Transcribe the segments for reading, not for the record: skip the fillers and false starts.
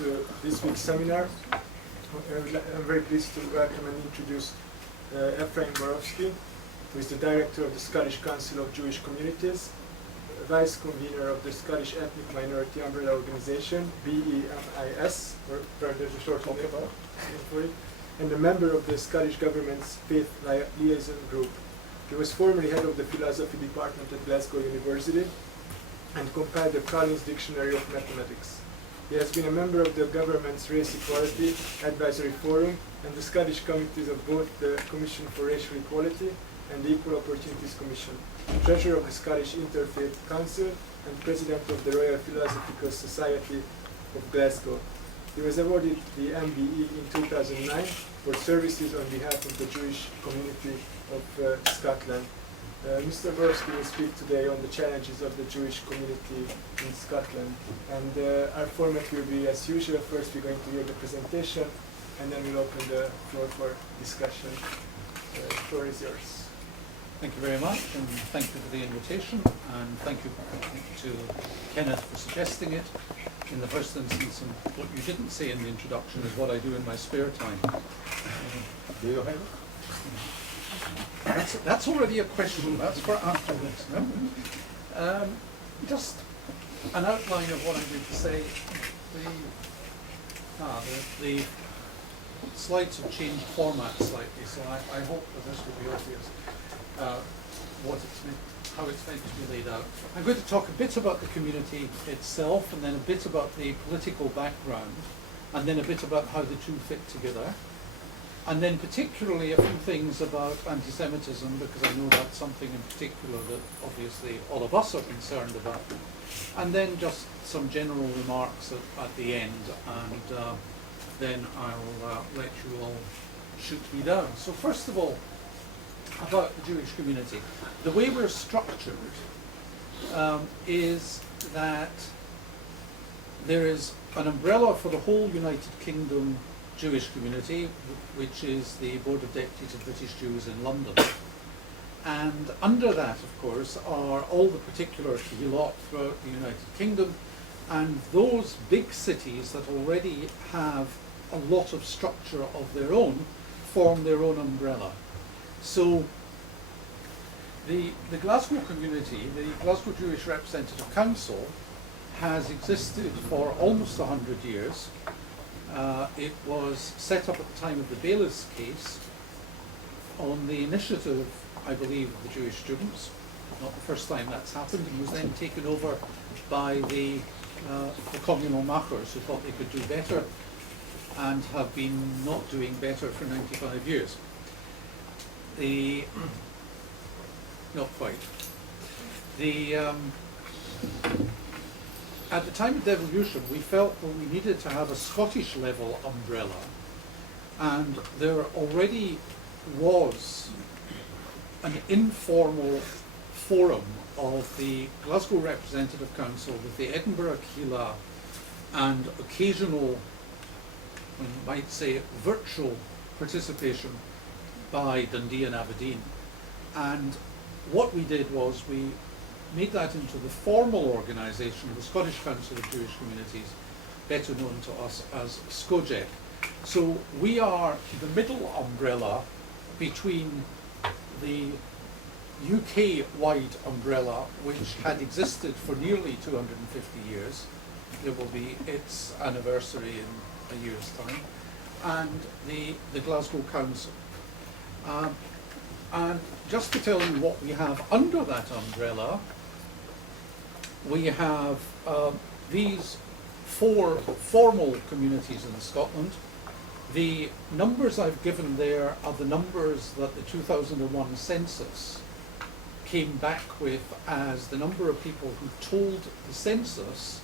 to this week's seminar. I'm very pleased to welcome and introduce Ephraim Barowski, who is the Director of the Scottish Council of Jewish Communities, Vice Convener of the Scottish Ethnic Minority Umbrella Organization, BEMIS, or there's a short name for it, and a member of the Scottish Government's Faith Liaison Group. He was formerly head of the Philosophy Department at Glasgow University and compiled the Collins Dictionary of Mathematics. He has been a member of the government's Race Equality Advisory Forum and the Scottish committees of both the Commission for Racial Equality and the Equal Opportunities Commission, Treasurer of the Scottish Interfaith Council and President of the Royal Philosophical Society of Glasgow. He was awarded the MBE in 2009 for services on behalf of the Jewish community of Scotland. Mr. Borowski will speak today on the challenges of the Jewish community in Scotland. And our format will be as usual. First we're going to hear the presentation and then we'll open the floor for discussion. The floor is yours. Thank you very much, and thank you for the invitation, and thank you to Kenneth for suggesting it in the first instance. And what you didn't say in the introduction is what I do in my spare time. Do you have it? That's already a question. That's for after this. No? Just an outline of what I'm going to say. The slides have changed format slightly, so I hope that this will be obvious. How it's meant to be laid out. I'm going to talk a bit about the community itself, and then a bit about the political background, and then a bit about how the two fit together, and then particularly a few things about anti-Semitism, because I know that's something in particular that obviously all of us are concerned about, and then just some general remarks at the end, and then I'll let you all shoot me down. So first of all, about the Jewish community. The way we're structured is that there is an umbrella for the whole United Kingdom Jewish community, which is the Board of Deputies of British Jews in London. And under that, of course, are all the particular Kehillot throughout the United Kingdom, and those big cities that already have a lot of structure of their own form their own umbrella. So the Glasgow community, the Glasgow Jewish Representative Council, has existed for almost 100 years. It was set up at the time of the Baylis case on the initiative, I believe, of the Jewish students. Not the first time that's happened, and was then taken over by the communal machers who thought they could do better and have been not doing better for 95 years. Not quite. At the time of devolution, we felt that we needed to have a Scottish level umbrella, and there already was an informal forum of the Glasgow Representative Council with the Edinburgh Kehillah and occasional, one might say, virtual participation by Dundee and Aberdeen. And what we did was we made that into the formal organisation of the Scottish Council of Jewish Communities, better known to us as ScoJec. So we are the middle umbrella between the UK-wide umbrella, which had existed for nearly 250 years. There will be its anniversary in a year's time, and the Glasgow Council. And just to tell you what we have under that umbrella, we have these four formal communities in Scotland. The numbers I've given there are the numbers that the 2001 census came back with as the number of people who told the census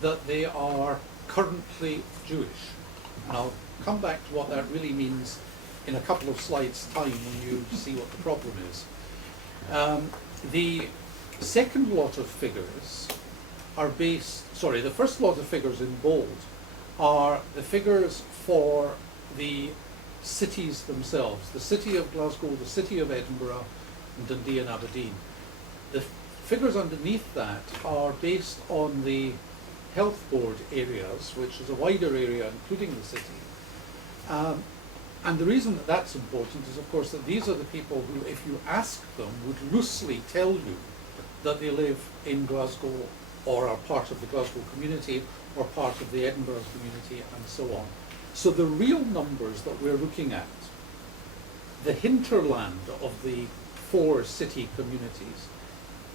that they are currently Jewish. And I'll come back to what that really means in a couple of slides' time when you see what the problem is. The second lot of figures are the first lot of figures in bold are the figures for the cities themselves, the city of Glasgow, the city of Edinburgh, and Dundee and Aberdeen. The figures underneath that are based on the health board areas, which is a wider area including the city. And the reason that that's important is, of course, that these are the people who, if you ask them, would loosely tell you that they live in Glasgow or are part of the Glasgow community or part of the Edinburgh community and so on. So the real numbers that we're looking at, the hinterland of the 4 city communities,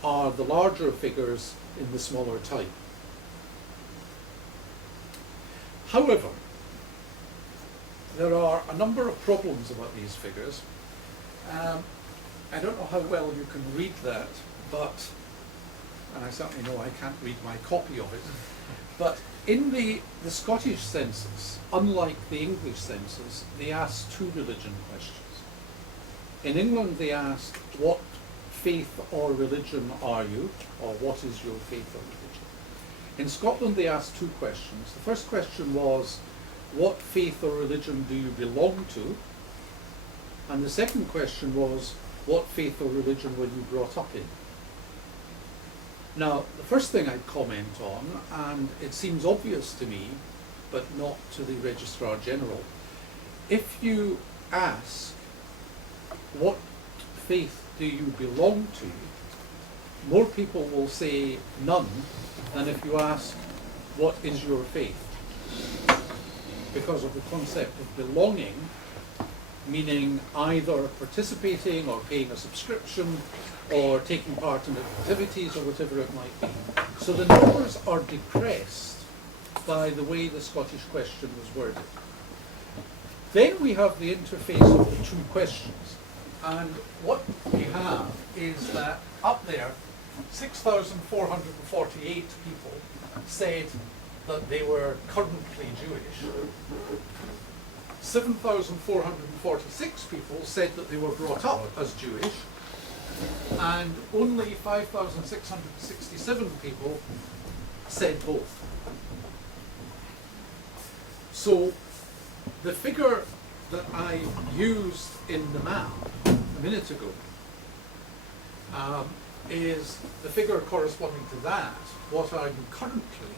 are the larger figures in the smaller type. However, there are a number of problems about these figures. I don't know how well you can read that, but, and I certainly know I can't read my copy of it, but in the Scottish census, unlike the English census, they asked 2 religion questions. In England they asked, what faith or religion are you, or what is your faith or religion? In Scotland they asked 2 questions. The first question was, what faith or religion do you belong to? And the second question was, what faith or religion were you brought up in? Now, the first thing I'd comment on, and it seems obvious to me, but not to the Registrar General, if you ask, what faith do you belong to, more people will say none than if you ask, what is your faith? Because of the concept of belonging, meaning either participating or paying a subscription or taking part in activities or whatever it might be. So the numbers are depressed by the way the Scottish question was worded. Then we have the interface of the 2 questions. And what we have is that up there, 6,448 people said that they were currently Jewish. 7,446 people said that they were brought up as Jewish, and only 5,667 people said both. So the figure that I used in the map a minute ago is the figure corresponding to that, what are you currently?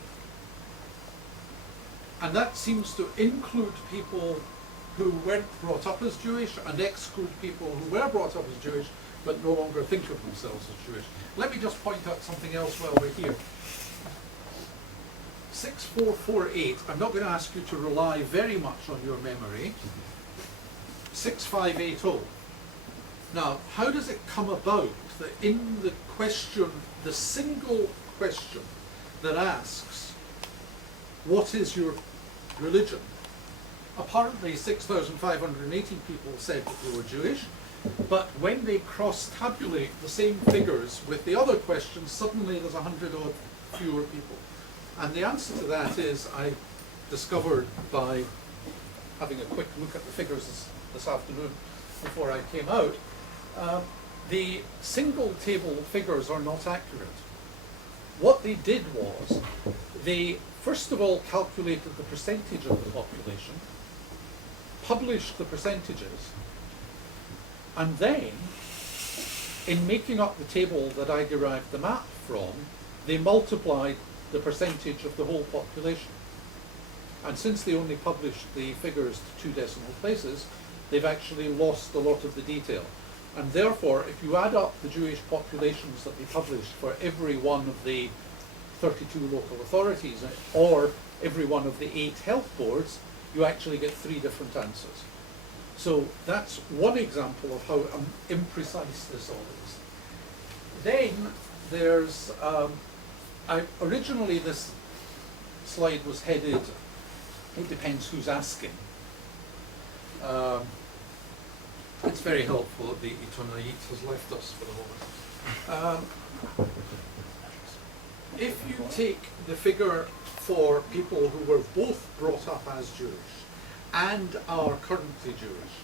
And that seems to include people who weren't brought up as Jewish and exclude people who were brought up as Jewish but no longer think of themselves as Jewish. Let me just point out something else while we're here. 6448, I'm not going to ask you to rely very much on your memory. 6580. Now, how does it come about that in the question, the single question that asks, what is your religion? Apparently 6,580 people said that they were Jewish, but when they cross-tabulate the same figures with the other questions, suddenly there's 100 odd fewer people. And the answer to that is, I discovered by having a quick look at the figures this afternoon before I came out, the single table figures are not accurate. What they did was, they first of all calculated the percentage of the population, published the percentages, and then, in making up the table that I derived the map from, they multiplied the percentage of the whole population. And since they only published the figures to 2 decimal places, they've actually lost a lot of the detail. And therefore, if you add up the Jewish populations that they published for every one of the 32 local authorities, or every one of the 8 health boards, you actually get 3 different answers. So that's one example of how imprecise this all is. Then there's, originally this slide was headed, it depends who's asking. It's very helpful that the Etonait has left us for the moment. If you take the figure for people who were both brought up as Jewish and are currently Jewish,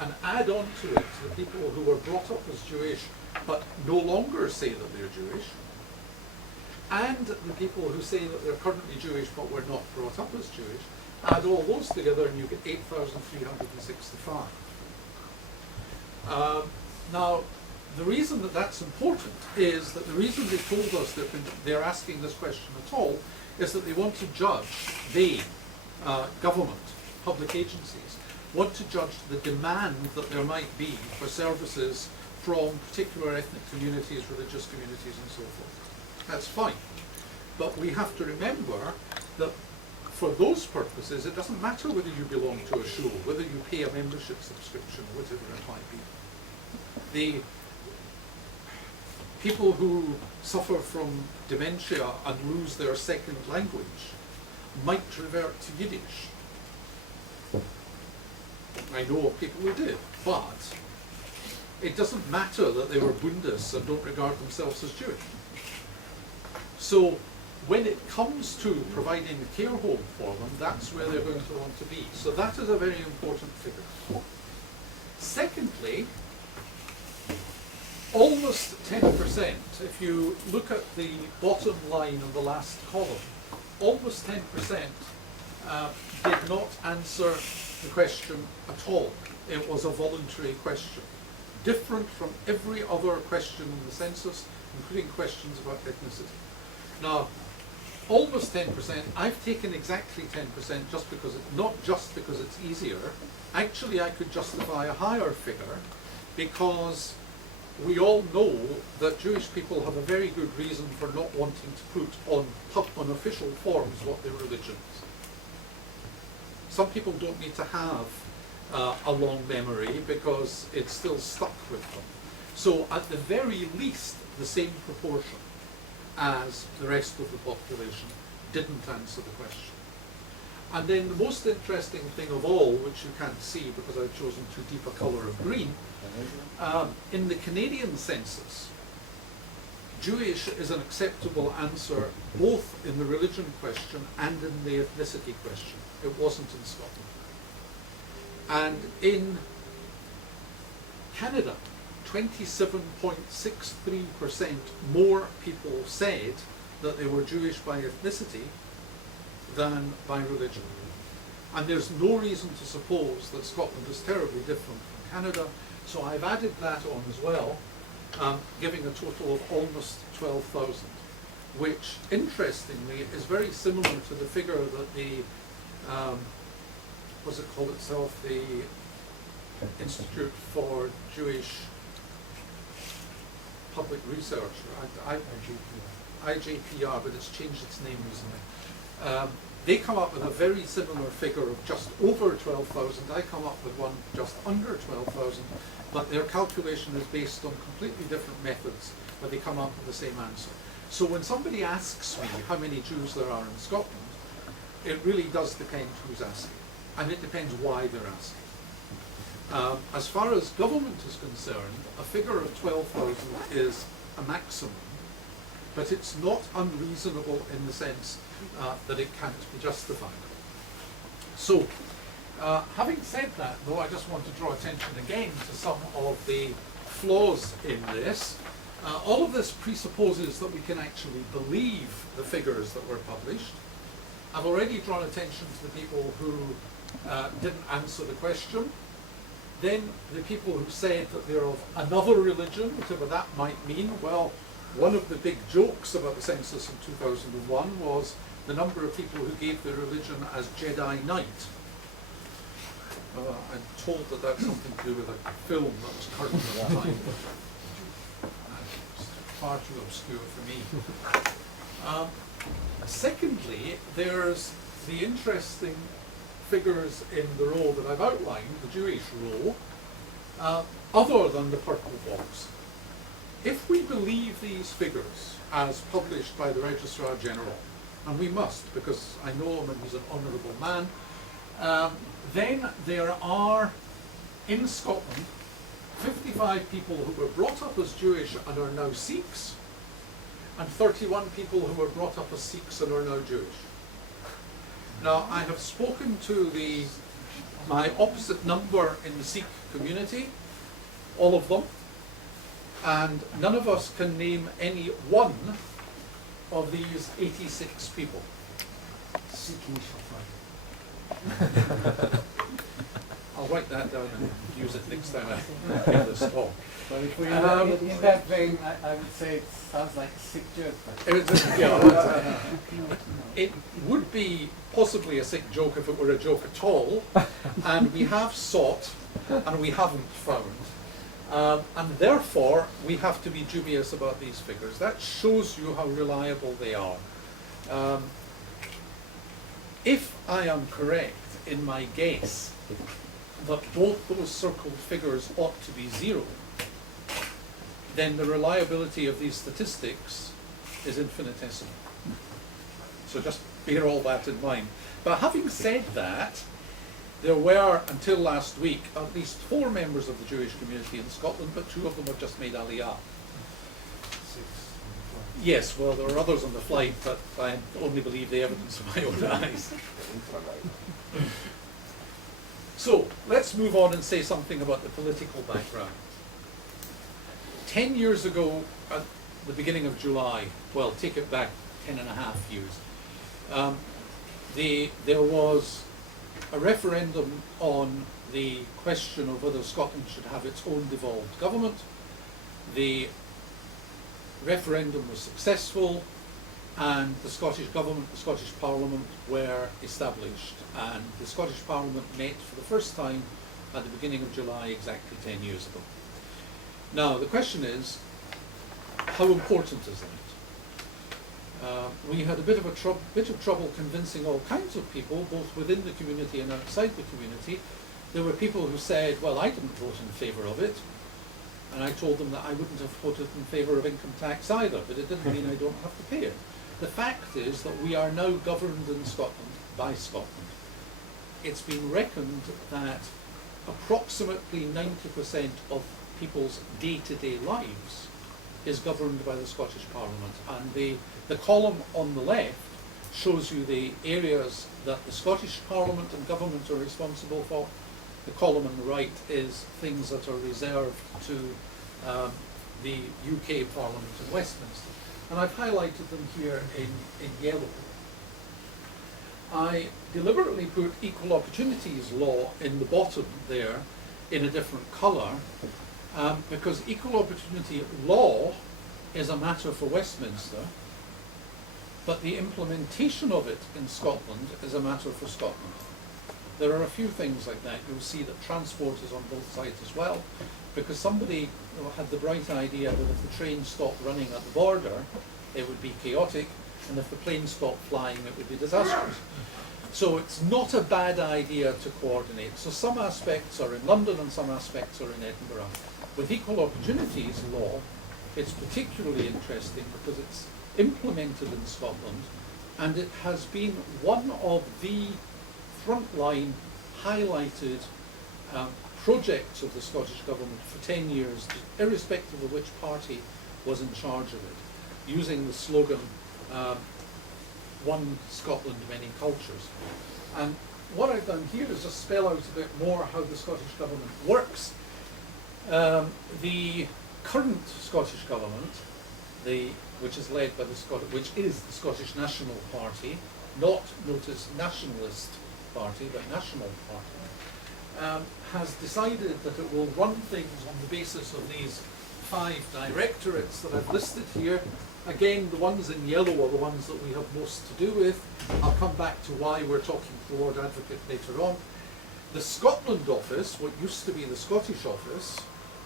and add on to it the people who were brought up as Jewish but no longer say that they're Jewish, and the people who say that they're currently Jewish but were not brought up as Jewish, add all those together and you get 8,365. Now, the reason that that's important is that the reason they told us that they're asking this question at all is that they want to judge, government, public agencies, want to judge the demand that there might be for services from particular ethnic communities, religious communities and so forth. That's fine. But we have to remember that for those purposes, it doesn't matter whether you belong to a show, whether you pay a membership subscription, whatever it might be. The people who suffer from dementia and lose their second language might revert to Yiddish. I know of people who did, but it doesn't matter that they were Bundes and don't regard themselves as Jewish. So when it comes to providing a care home for them, that's where they're going to want to be. So that is a very important figure. Secondly, almost 10%, if you look at the bottom line of the last column, almost 10% did not answer the question at all. It was a voluntary question, different from every other question in the census, including questions about ethnicity. Now, almost 10%, I've taken exactly 10% just because not just because it's easier. Actually, I could justify a higher figure because we all know that Jewish people have a very good reason for not wanting to put on official forms what their religion is. Some people don't need to have a long memory because it's still stuck with them. So at the very least, the same proportion as the rest of the population didn't answer the question. And then the most interesting thing of all, which you can't see because I've chosen too deep a colour of green, in the Canadian census, Jewish is an acceptable answer both in the religion question and in the ethnicity question. It wasn't in Scotland. And in Canada, 27.63% more people said that they were Jewish by ethnicity than by religion. And there's no reason to suppose that Scotland is terribly different from Canada, so I've added that on as well, giving a total of almost 12,000, which interestingly is very similar to the figure that the, what's it called itself, the Institute for Jewish Public Research, IJPR, but it's changed its name recently. They come up with a very similar figure of just over 12,000. I come up with one just under 12,000, but their calculation is based on completely different methods, but they come up with the same answer. So when somebody asks me how many Jews there are in Scotland, it really does depend who's asking, and it depends why they're asking. As far as government is concerned, a figure of 12,000 is a maximum, but it's not unreasonable in the sense that it can't be justified. So, having said that, though, I just want to draw attention again to some of the flaws in this. All of this presupposes that we can actually believe the figures that were published. I've already drawn attention to the people who didn't answer the question. Then the people who said that they're of another religion, whatever that might mean. Well, one of the big jokes about the census in 2001 was the number of people who gave their religion as Jedi Knight. I'm told that that's something to do with a film that was current at the time. It's far too obscure for me. Secondly, there's the interesting figures in the row that I've outlined, the Jewish row, other than the purple box. If we believe these figures as published by the Registrar General, and we must because I know him and he's an honourable man, then there are in Scotland 55 people who were brought up as Jewish and are now Sikhs, and 31 people who were brought up as Sikhs and are now Jewish. Now, I have spoken to my opposite number in the Sikh community, all of them, and none of us can name any one of these 86 people. I'll write that down and use it next time I give this talk. But if we in that vein, I would say it sounds like a sick joke. But It would be possibly a sick joke if it were a joke at all, and we have sought and we haven't found. And therefore, we have to be dubious about these figures. That shows you how reliable they are. If I am correct in my guess that both those circled figures ought to be 0, then the reliability of these statistics is infinitesimal. So just bear all that in mind. But having said that, there were, until last week, at least 4 members of the Jewish community in Scotland, but 2 of them have just made Aliyah. Yes, well, there are others on the flight, but I only believe the evidence of my own eyes. So, let's move on and say something about the political background. 10 years ago, at the beginning of July, well, take it back 10.5 years, there was a referendum on the question of whether Scotland should have its own devolved government. The referendum was successful, and the Scottish government, the Scottish Parliament were established, and the Scottish Parliament met for the first time at the beginning of July exactly 10 years ago. Now the question is, how important is that? We had a bit of trouble convincing all kinds of people, both within the community and outside the community. There were people who said, well, I didn't vote in favour of it, and I told them that I wouldn't have voted in favour of income tax either, but it didn't mean I don't have to pay it. The fact is that we are now governed in Scotland by Scotland. It's been reckoned that approximately 90% of people's day-to-day lives is governed by the Scottish Parliament, and the column on the left shows you the areas that the Scottish Parliament and government are responsible for. The column on the right is things that are reserved to the UK Parliament in Westminster. And I've highlighted them here in yellow. I deliberately put equal opportunities law in the bottom there in a different colour, because equal opportunity law is a matter for Westminster, but the implementation of it in Scotland is a matter for Scotland. There are a few things like that. You'll see that transport is on both sides as well, because somebody had the bright idea that if the train stopped running at the border, it would be chaotic, and if the plane stopped flying, it would be disastrous. So it's not a bad idea to coordinate. So some aspects are in London and some aspects are in Edinburgh. With equal opportunities law, it's particularly interesting because it's implemented in Scotland, and it has been one of the frontline highlighted projects of the Scottish Government for 10 years, irrespective of which party was in charge of it, using the slogan, one Scotland, many cultures. And what I've done here is just spell out a bit more how the Scottish Government works. The current Scottish Government, which is led by which is the Scottish National Party, not, notice, nationalist party, but national party, has decided that it will run things on the basis of these 5 directorates that I've listed here. Again, the ones in yellow are the ones that we have most to do with. I'll come back to why we're talking to the Lord Advocate later on. The Scotland office, what used to be the Scottish office,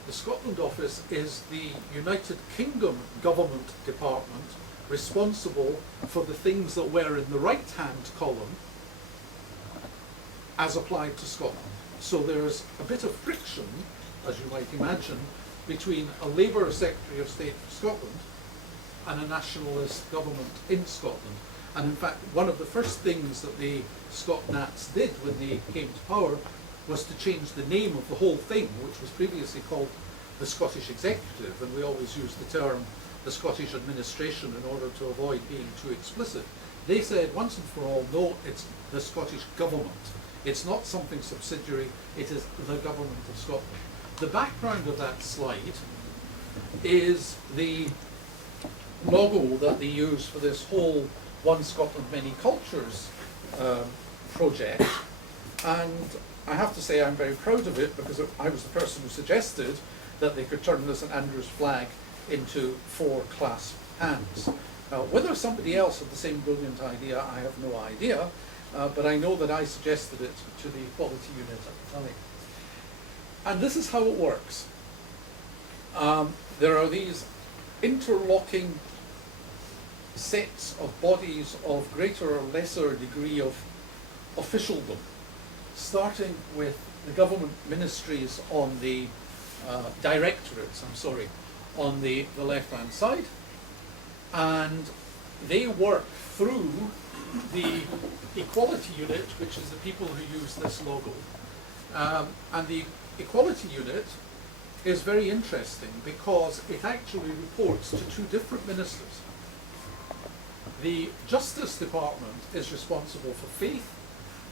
the Scotland office is the United Kingdom government department responsible for the things that were in the right-hand column as applied to Scotland. So there's a bit of friction, as you might imagine, between a Labour Secretary of State for Scotland and a nationalist government in Scotland. And in fact, one of the first things that the Scotnats did when they came to power was to change the name of the whole thing, which was previously called the Scottish Executive, and we always use the term the Scottish Administration in order to avoid being too explicit. They said once and for all, no, it's the Scottish Government. It's not something subsidiary, it is the Government of Scotland. The background of that slide is the logo that they use for this whole One Scotland, Many Cultures project. And I have to say I'm very proud of it because I was the person who suggested that they could turn the St Andrew's flag into 4 clasped hands. Whether somebody else had the same brilliant idea, I have no idea, but I know that I suggested it to the Equality Unit at the time. And this is how it works. There are these interlocking sets of bodies of greater or lesser degree of officialdom, starting with the government ministries on the directorates, on the left-hand side, and they work through the Equality Unit, which is the people who use this logo. And the Equality Unit is very interesting because it actually reports to 2 different ministers. The Justice Department is responsible for faith,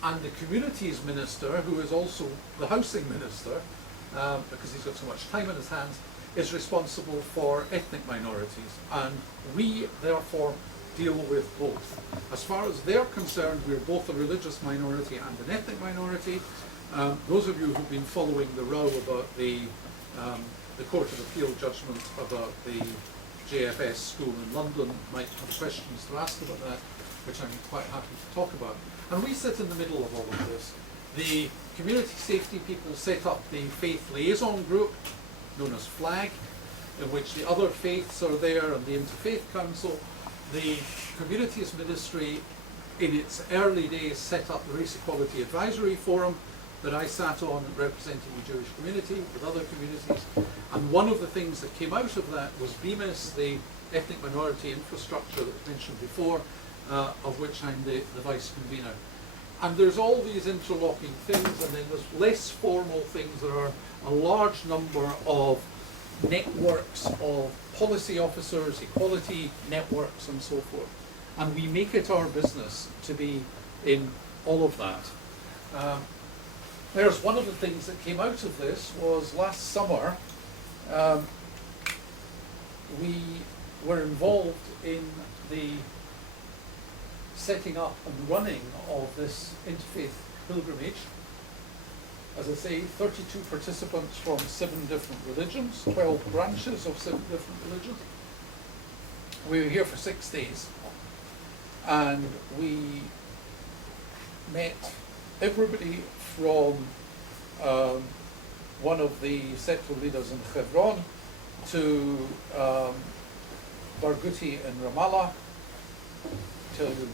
and the Communities Minister, who is also the Housing Minister, because he's got so much time in his hands, is responsible for ethnic minorities, and we therefore deal with both. As far as they're concerned, we're both a religious minority and an ethnic minority. Those of you who've been following the row about the Court of Appeal judgment about the JFS school in London might have questions to ask about that, which I'm quite happy to talk about. And we sit in the middle of all of this. The community safety people set up the faith liaison group, known as FLAG, in which the other faiths are there, and the Interfaith Council. The Communities Ministry, in its early days, set up the Race Equality Advisory Forum that I sat on representing the Jewish community with other communities. And one of the things that came out of that was BMIS, the ethnic minority infrastructure that was mentioned before, of which I'm the vice convener. And there's all these interlocking things, and then there's less formal things. There are a large number of networks of policy officers, equality networks, and so forth. And we make it our business to be in all of that. There's one of the things that came out of this was last summer, we were involved in the setting up and running of this interfaith pilgrimage. As I say, 32 participants from 7 different religions, 12 branches of 7 different religions. We were here for 6 days, and we met everybody from one of the sector leaders in Hebron to Barghouti in Ramallah. Tell you,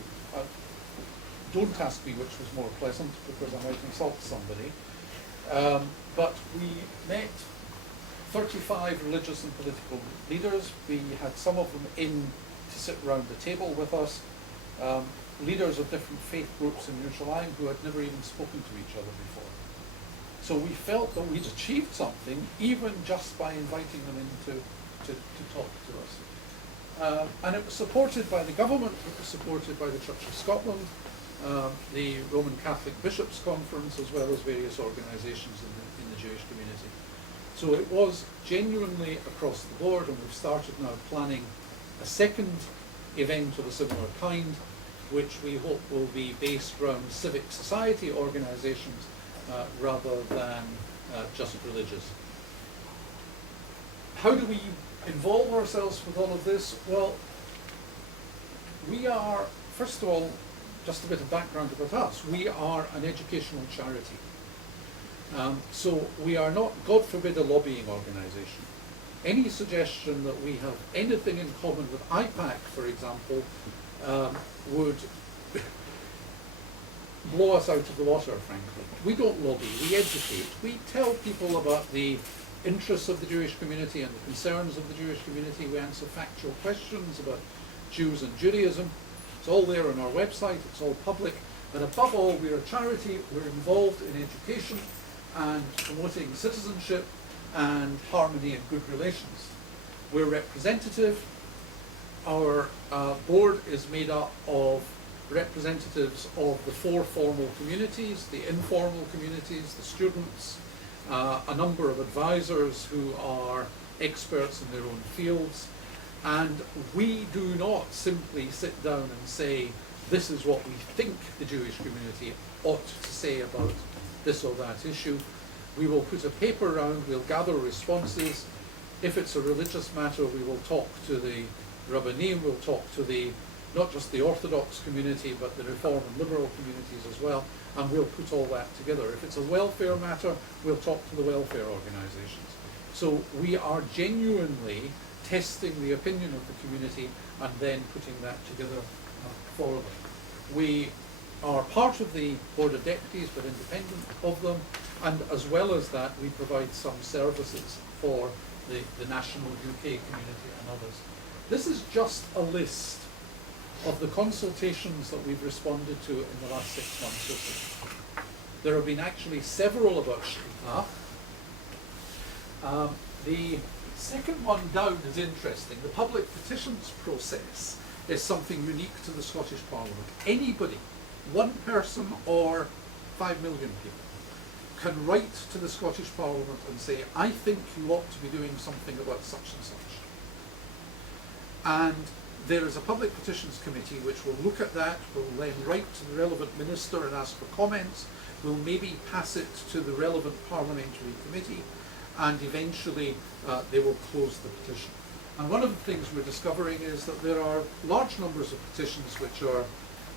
don't ask me which was more pleasant, because I might insult somebody. But we met 35 religious and political leaders. We had some of them in to sit around the table with us, leaders of different faith groups in Yerushalayim who had never even spoken to each other before. So we felt that we'd achieved something, even just by inviting them in to talk to us. And it was supported by the government, it was supported by the Church of Scotland, the Roman Catholic Bishops' Conference, as well as various organisations in the Jewish community. So it was genuinely across the board, and we've started now planning a second event of a similar kind, which we hope will be based around civic society organisations rather than just religious. How do we involve ourselves with all of this? Well, we are, first of all, just a bit of background about us. We are an educational charity. So we are not, God forbid, a lobbying organisation. Any suggestion that we have anything in common with IPAC, for example, would blow us out of the water, frankly. We don't lobby, we educate. We tell people about the interests of the Jewish community and the concerns of the Jewish community. We answer factual questions about Jews and Judaism. It's all there on our website, it's all public. But above all, we're a charity, we're involved in education and promoting citizenship and harmony and good relations. We're representative. Our board is made up of representatives of the 4 formal communities, the informal communities, the students, a number of advisors who are experts in their own fields. And we do not simply sit down and say, this is what we think the Jewish community ought to say about this or that issue. We will put a paper round, we'll gather responses. If it's a religious matter, we will talk to the Rabbanim, we'll talk to the, not just the Orthodox community, but the Reform and Liberal communities as well, and we'll put all that together. If it's a welfare matter, we'll talk to the welfare organisations. So we are genuinely testing the opinion of the community and then putting that together for them. We are part of the Board of Deputies, but independent of them, and as well as that, we provide some services for the national UK community and others. This is just a list of the consultations that we've responded to in the last 6 months or so. There have been actually several about Shkita. The second one down is interesting. The public petitions process is something unique to the Scottish Parliament. Anybody, one person or 5 million people, can write to the Scottish Parliament and say, I think you ought to be doing something about such and such. And there is a public petitions committee which will look at that, will then write to the relevant minister and ask for comments, will maybe pass it to the relevant parliamentary committee, and eventually they will close the petition. And one of the things we're discovering is that there are large numbers of petitions which are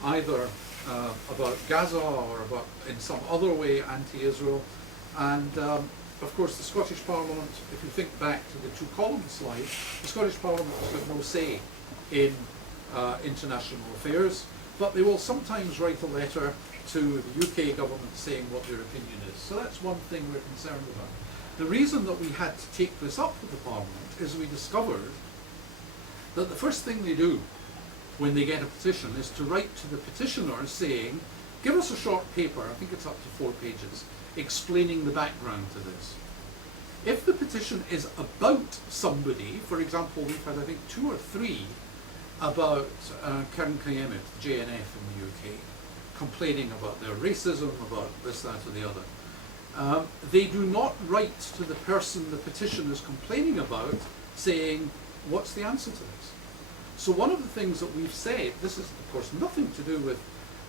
either about Gaza or about, in some other way, anti-Israel. And of course the Scottish Parliament, if you think back to the two column slide, the Scottish Parliament has got no say in international affairs, but they will sometimes write a letter to the UK government saying what their opinion is. So that's one thing we're concerned about. The reason that we had to take this up with the Parliament is we discovered that the first thing they do when they get a petition is to write to the petitioner saying, give us a short paper, I think it's up to 4 pages, explaining the background to this. If the petition is about somebody, for example, we've had I think 2 or 3 about Karen Kayemet, JNF in the UK, complaining about their racism, about this, that or the other. They do not write to the person the petition is complaining about saying, what's the answer to this? So one of the things that we've said, this is of course nothing to do with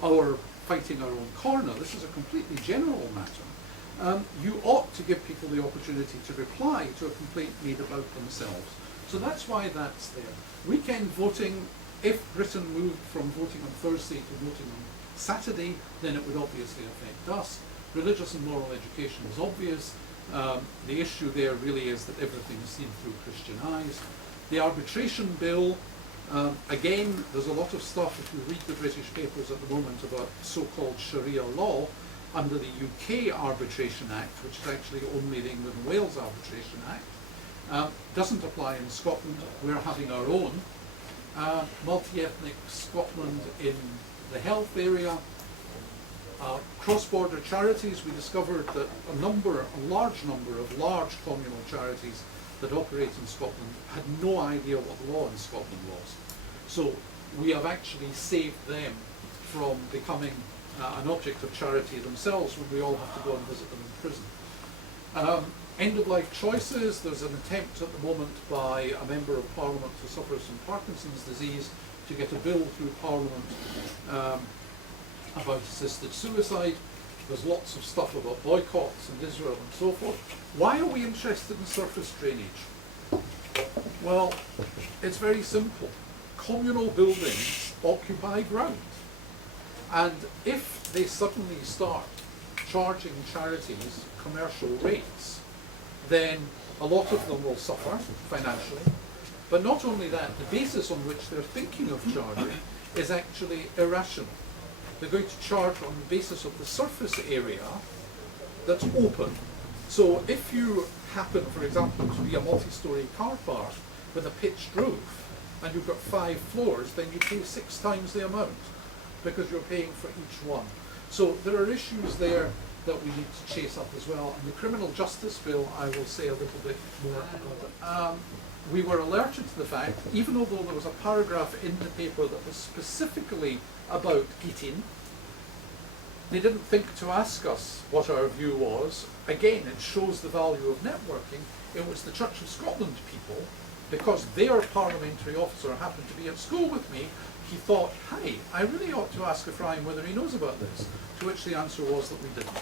our fighting our own corner, this is a completely general matter. You ought to give people the opportunity to reply to a complaint made about themselves. So that's why that's there. Weekend voting, if Britain moved from voting on Thursday to voting on Saturday, then it would obviously affect us. Religious and moral education is obvious. The issue there really is that everything is seen through Christian eyes. The arbitration bill, again, there's a lot of stuff, if you read the British papers at the moment, about so-called Sharia law under the UK Arbitration Act, which is actually only the England and Wales Arbitration Act. Doesn't apply in Scotland. We're having our own. Multi-ethnic Scotland in the health area. Cross-border charities, we discovered that a large number of large communal charities that operate in Scotland had no idea what the law in Scotland was. So we have actually saved them from becoming an object of charity themselves when we all have to go and visit them in prison. End-of-life choices, there's an attempt at the moment by a member of Parliament who suffers from Parkinson's disease to get a bill through Parliament about assisted suicide. There's lots of stuff about boycotts in Israel and so forth. Why are we interested in surface drainage? Well, it's very simple. Communal buildings occupy ground. And if they suddenly start charging charities commercial rates, then a lot of them will suffer financially. But not only that, the basis on which they're thinking of charging is actually irrational. They're going to charge on the basis of the surface area that's open. So if you happen, for example, to be a multi-storey car park with a pitched roof, and you've got 5 floors, then you pay 6 times the amount, because you're paying for each one. So there are issues there that we need to chase up as well. And the criminal justice bill, I will say a little bit more about it. We were alerted to the fact, even although there was a paragraph in the paper that was specifically about Gitin, they didn't think to ask us what our view was. Again, it shows the value of networking. It was the Church of Scotland people, because their parliamentary officer happened to be at school with me, he thought, hey, I really ought to ask Ephraim whether he knows about this, to which the answer was that we didn't.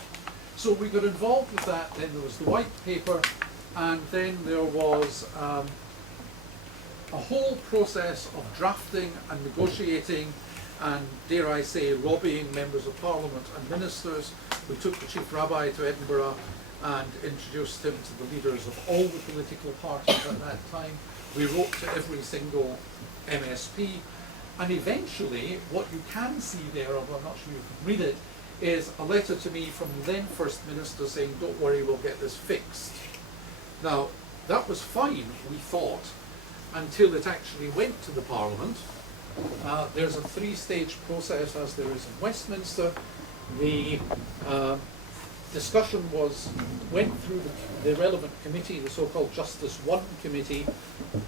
So we got involved with that. Then there was the white paper, and then there was a whole process of drafting and negotiating and, dare I say, lobbying members of parliament and ministers. We took the chief rabbi to Edinburgh and introduced him to the leaders of all the political parties at that time. We wrote to every single MSP, and eventually what you can see there, although I'm not sure you can read it, is a letter to me from the then First Minister saying, don't worry, we'll get this fixed. Now, that was fine, we thought, until it actually went to the Parliament. There's a three-stage process, as there is in Westminster. The discussion went through the relevant committee, the so-called Justice 1 committee,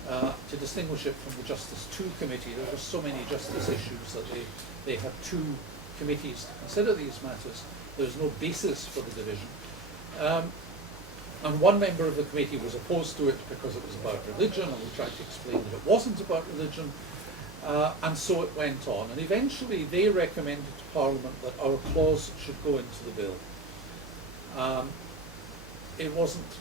to distinguish it from the Justice 2 committee. There were so many justice issues that they had two committees to consider these matters. There's no basis for the division. And one member of the committee was opposed to it because it was about religion, and we tried to explain that it wasn't about religion. And so it went on. And eventually they recommended to Parliament that our clause should go into the bill. It wasn't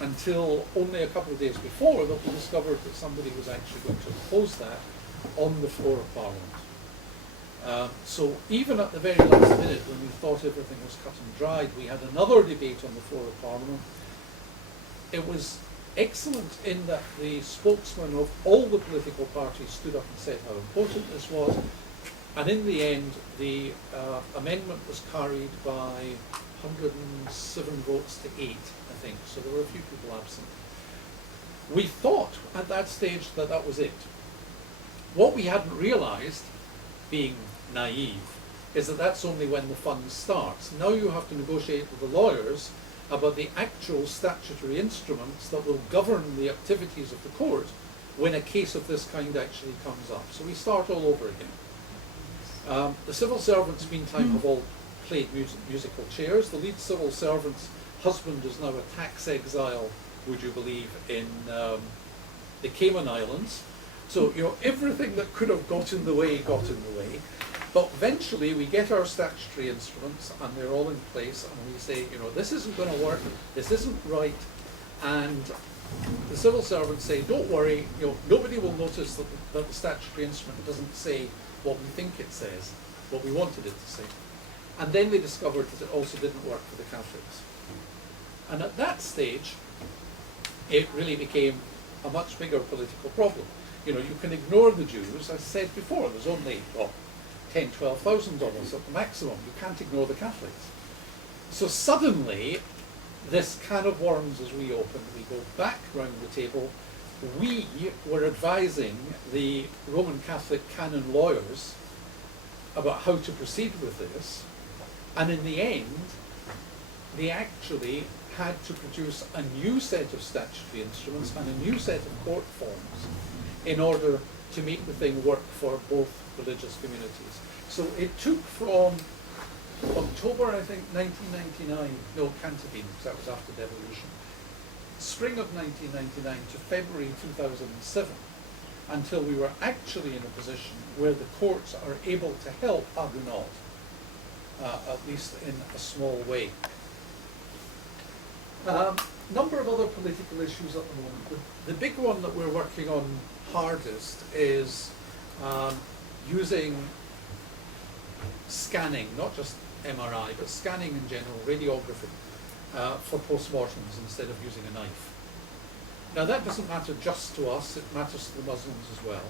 until only a couple of days before that we discovered that somebody was actually going to oppose that on the floor of Parliament. So even at the very last minute, when we thought everything was cut and dried, we had another debate on the floor of Parliament. It was excellent in that the spokesman of all the political parties stood up and said how important this was, and in the end the amendment was carried by 107 votes to 8, I think, so there were a few people absent. We thought at that stage that that was it. What we hadn't realised, being naive, is that that's only when the fund starts. Now you have to negotiate with the lawyers about the actual statutory instruments that will govern the activities of the court when a case of this kind actually comes up. So we start all over again. The civil servants, meantime, have all played musical chairs. The lead civil servant's husband is now a tax exile, would you believe, in the Cayman Islands. So, you know, everything that could have got in the way got in the way. But eventually we get our statutory instruments and they're all in place, and we say, you know, this isn't going to work, this isn't right, and the civil servants say, don't worry, you know, nobody will notice that the statutory instrument doesn't say what we think it says, what we wanted it to say. And then they discovered that it also didn't work for the Catholics. And at that stage, it really became a much bigger political problem. You know, you can ignore the Jews. As I said before, there's only, well, 10, 12,000 dollars at the maximum. You can't ignore the Catholics. So suddenly, this can of worms is reopened. We go back round the table. We were advising the Roman Catholic canon lawyers about how to proceed with this, and in the end, they actually had to produce a new set of statutory instruments and a new set of court forms in order to make the thing work for both religious communities. So it took from October, I think, 1999, no, it can't have been, because that was after devolution, spring of 1999 to February 2007, until we were actually in a position where the courts are able to help Argonaut, at least in a small way. Number of other political issues at the moment. The big one that we're working on hardest is using scanning, not just MRI, but scanning in general, radiography, for postmortems instead of using a knife. Now that doesn't matter just to us, it matters to the Muslims as well.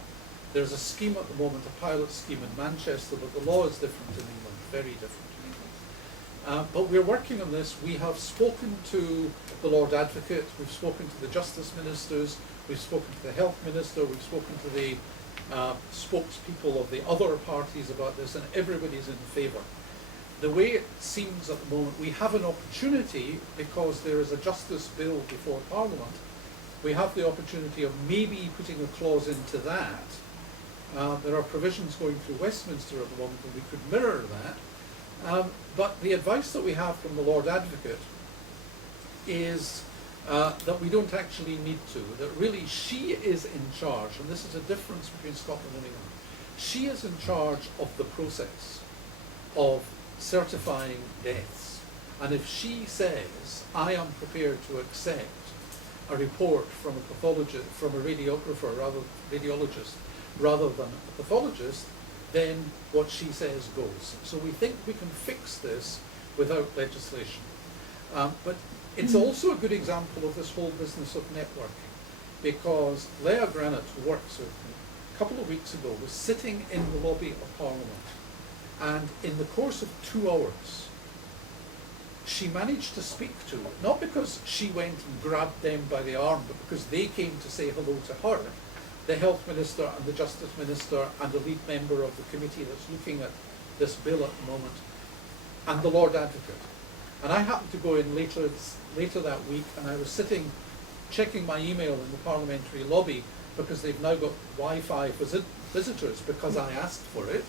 There's a scheme at the moment, a pilot scheme in Manchester, but the law is different in England, very different in England. But we're working on this. We have spoken to the Lord Advocate, we've spoken to the Justice Ministers, we've spoken to the Health Minister, we've spoken to the spokespeople of the other parties about this, and everybody's in favour. The way it seems at the moment, we have an opportunity, because there is a justice bill before Parliament, we have the opportunity of maybe putting a clause into that. There are provisions going through Westminster at the moment, and we could mirror that. But the advice that we have from the Lord Advocate is that we don't actually need to, that really she is in charge, and this is a difference between Scotland and England. She is in charge of the process of certifying deaths. And if she says, I am prepared to accept a report from a pathologist, from a radiologist, rather than a pathologist, then what she says goes. So we think we can fix this without legislation. But it's also a good example of this whole business of networking, because Leah Granite, who works with me, a couple of weeks ago was sitting in the lobby of Parliament, and in the course of 2 hours, she managed to speak to, not because she went and grabbed them by the arm, but because they came to say hello to her, the Health Minister and the Justice Minister and the lead member of the committee that's looking at this bill at the moment, and the Lord Advocate. And I happened to go in later that week, and I was sitting checking my email in the parliamentary lobby, because they've now got Wi-Fi visitors because I asked for it.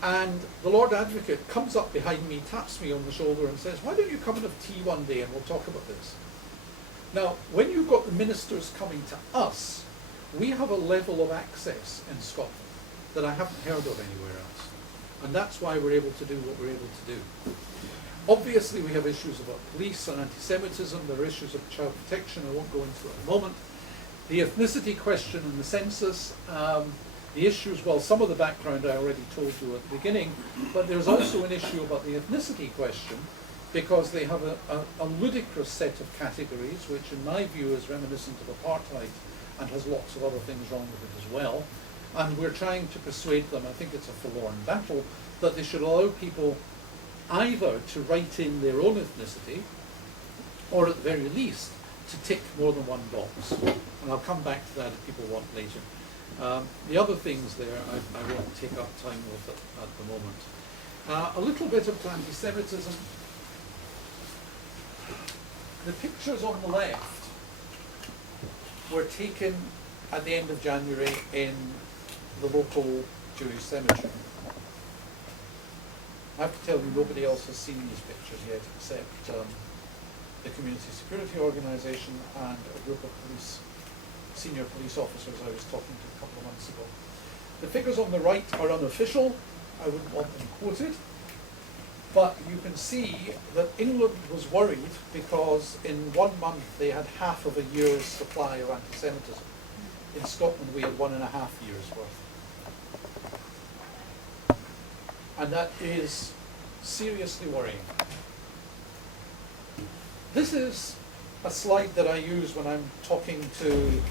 And the Lord Advocate comes up behind me, taps me on the shoulder and says, why don't you come and have tea one day and we'll talk about this. Now, when you've got the ministers coming to us, we have a level of access in Scotland that I haven't heard of anywhere else. And that's why we're able to do what we're able to do. Obviously, we have issues about police and anti-Semitism. There are issues of child protection I won't go into at the moment. The ethnicity question and the census, the issues, well, some of the background I already told you at the beginning, but there's also an issue about the ethnicity question, because they have a ludicrous set of categories, which in my view is reminiscent of apartheid and has lots of other things wrong with it as well. And we're trying to persuade them, I think it's a forlorn battle, that they should allow people either to write in their own ethnicity, or at the very least, to tick more than one box. And I'll come back to that if people want later. The other things there I won't take up time with at the moment. A little bit of anti-Semitism. The pictures on the left were taken at the end of January in the local Jewish cemetery. I have to tell you, nobody else has seen these pictures yet except the Community Security Organisation and a group of senior police officers I was talking to a couple of months ago. The figures on the right are unofficial. I wouldn't want them quoted. But you can see that England was worried because in 1 month they had half of a year's supply of anti-Semitism. In Scotland we had 1.5 years worth. And that is seriously worrying. This is a slide that I use when I'm talking to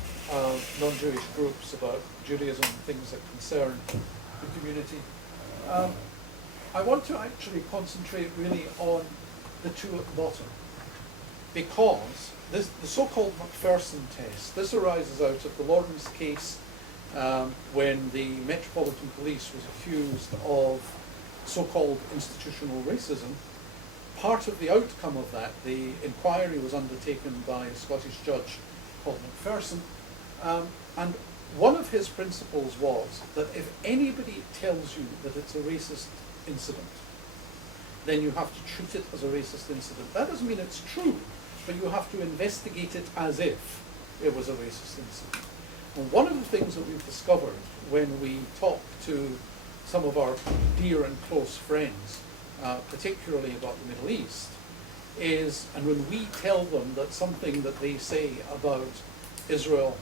non-Jewish groups about Judaism and things that concern the community. I want to actually concentrate really on the two at the bottom, because the so-called Macpherson test, this arises out of the Lawrence case when the Metropolitan Police was accused of so-called institutional racism. Part of the outcome of that, the inquiry was undertaken by a Scottish judge called Macpherson, and one of his principles was that if anybody tells you that it's a racist incident, then you have to treat it as a racist incident. That doesn't mean it's true, but you have to investigate it as if it was a racist incident. And one of the things that we've discovered when we talk to some of our dear and close friends, particularly about the Middle East, is, and when we tell them that something that they say about Israel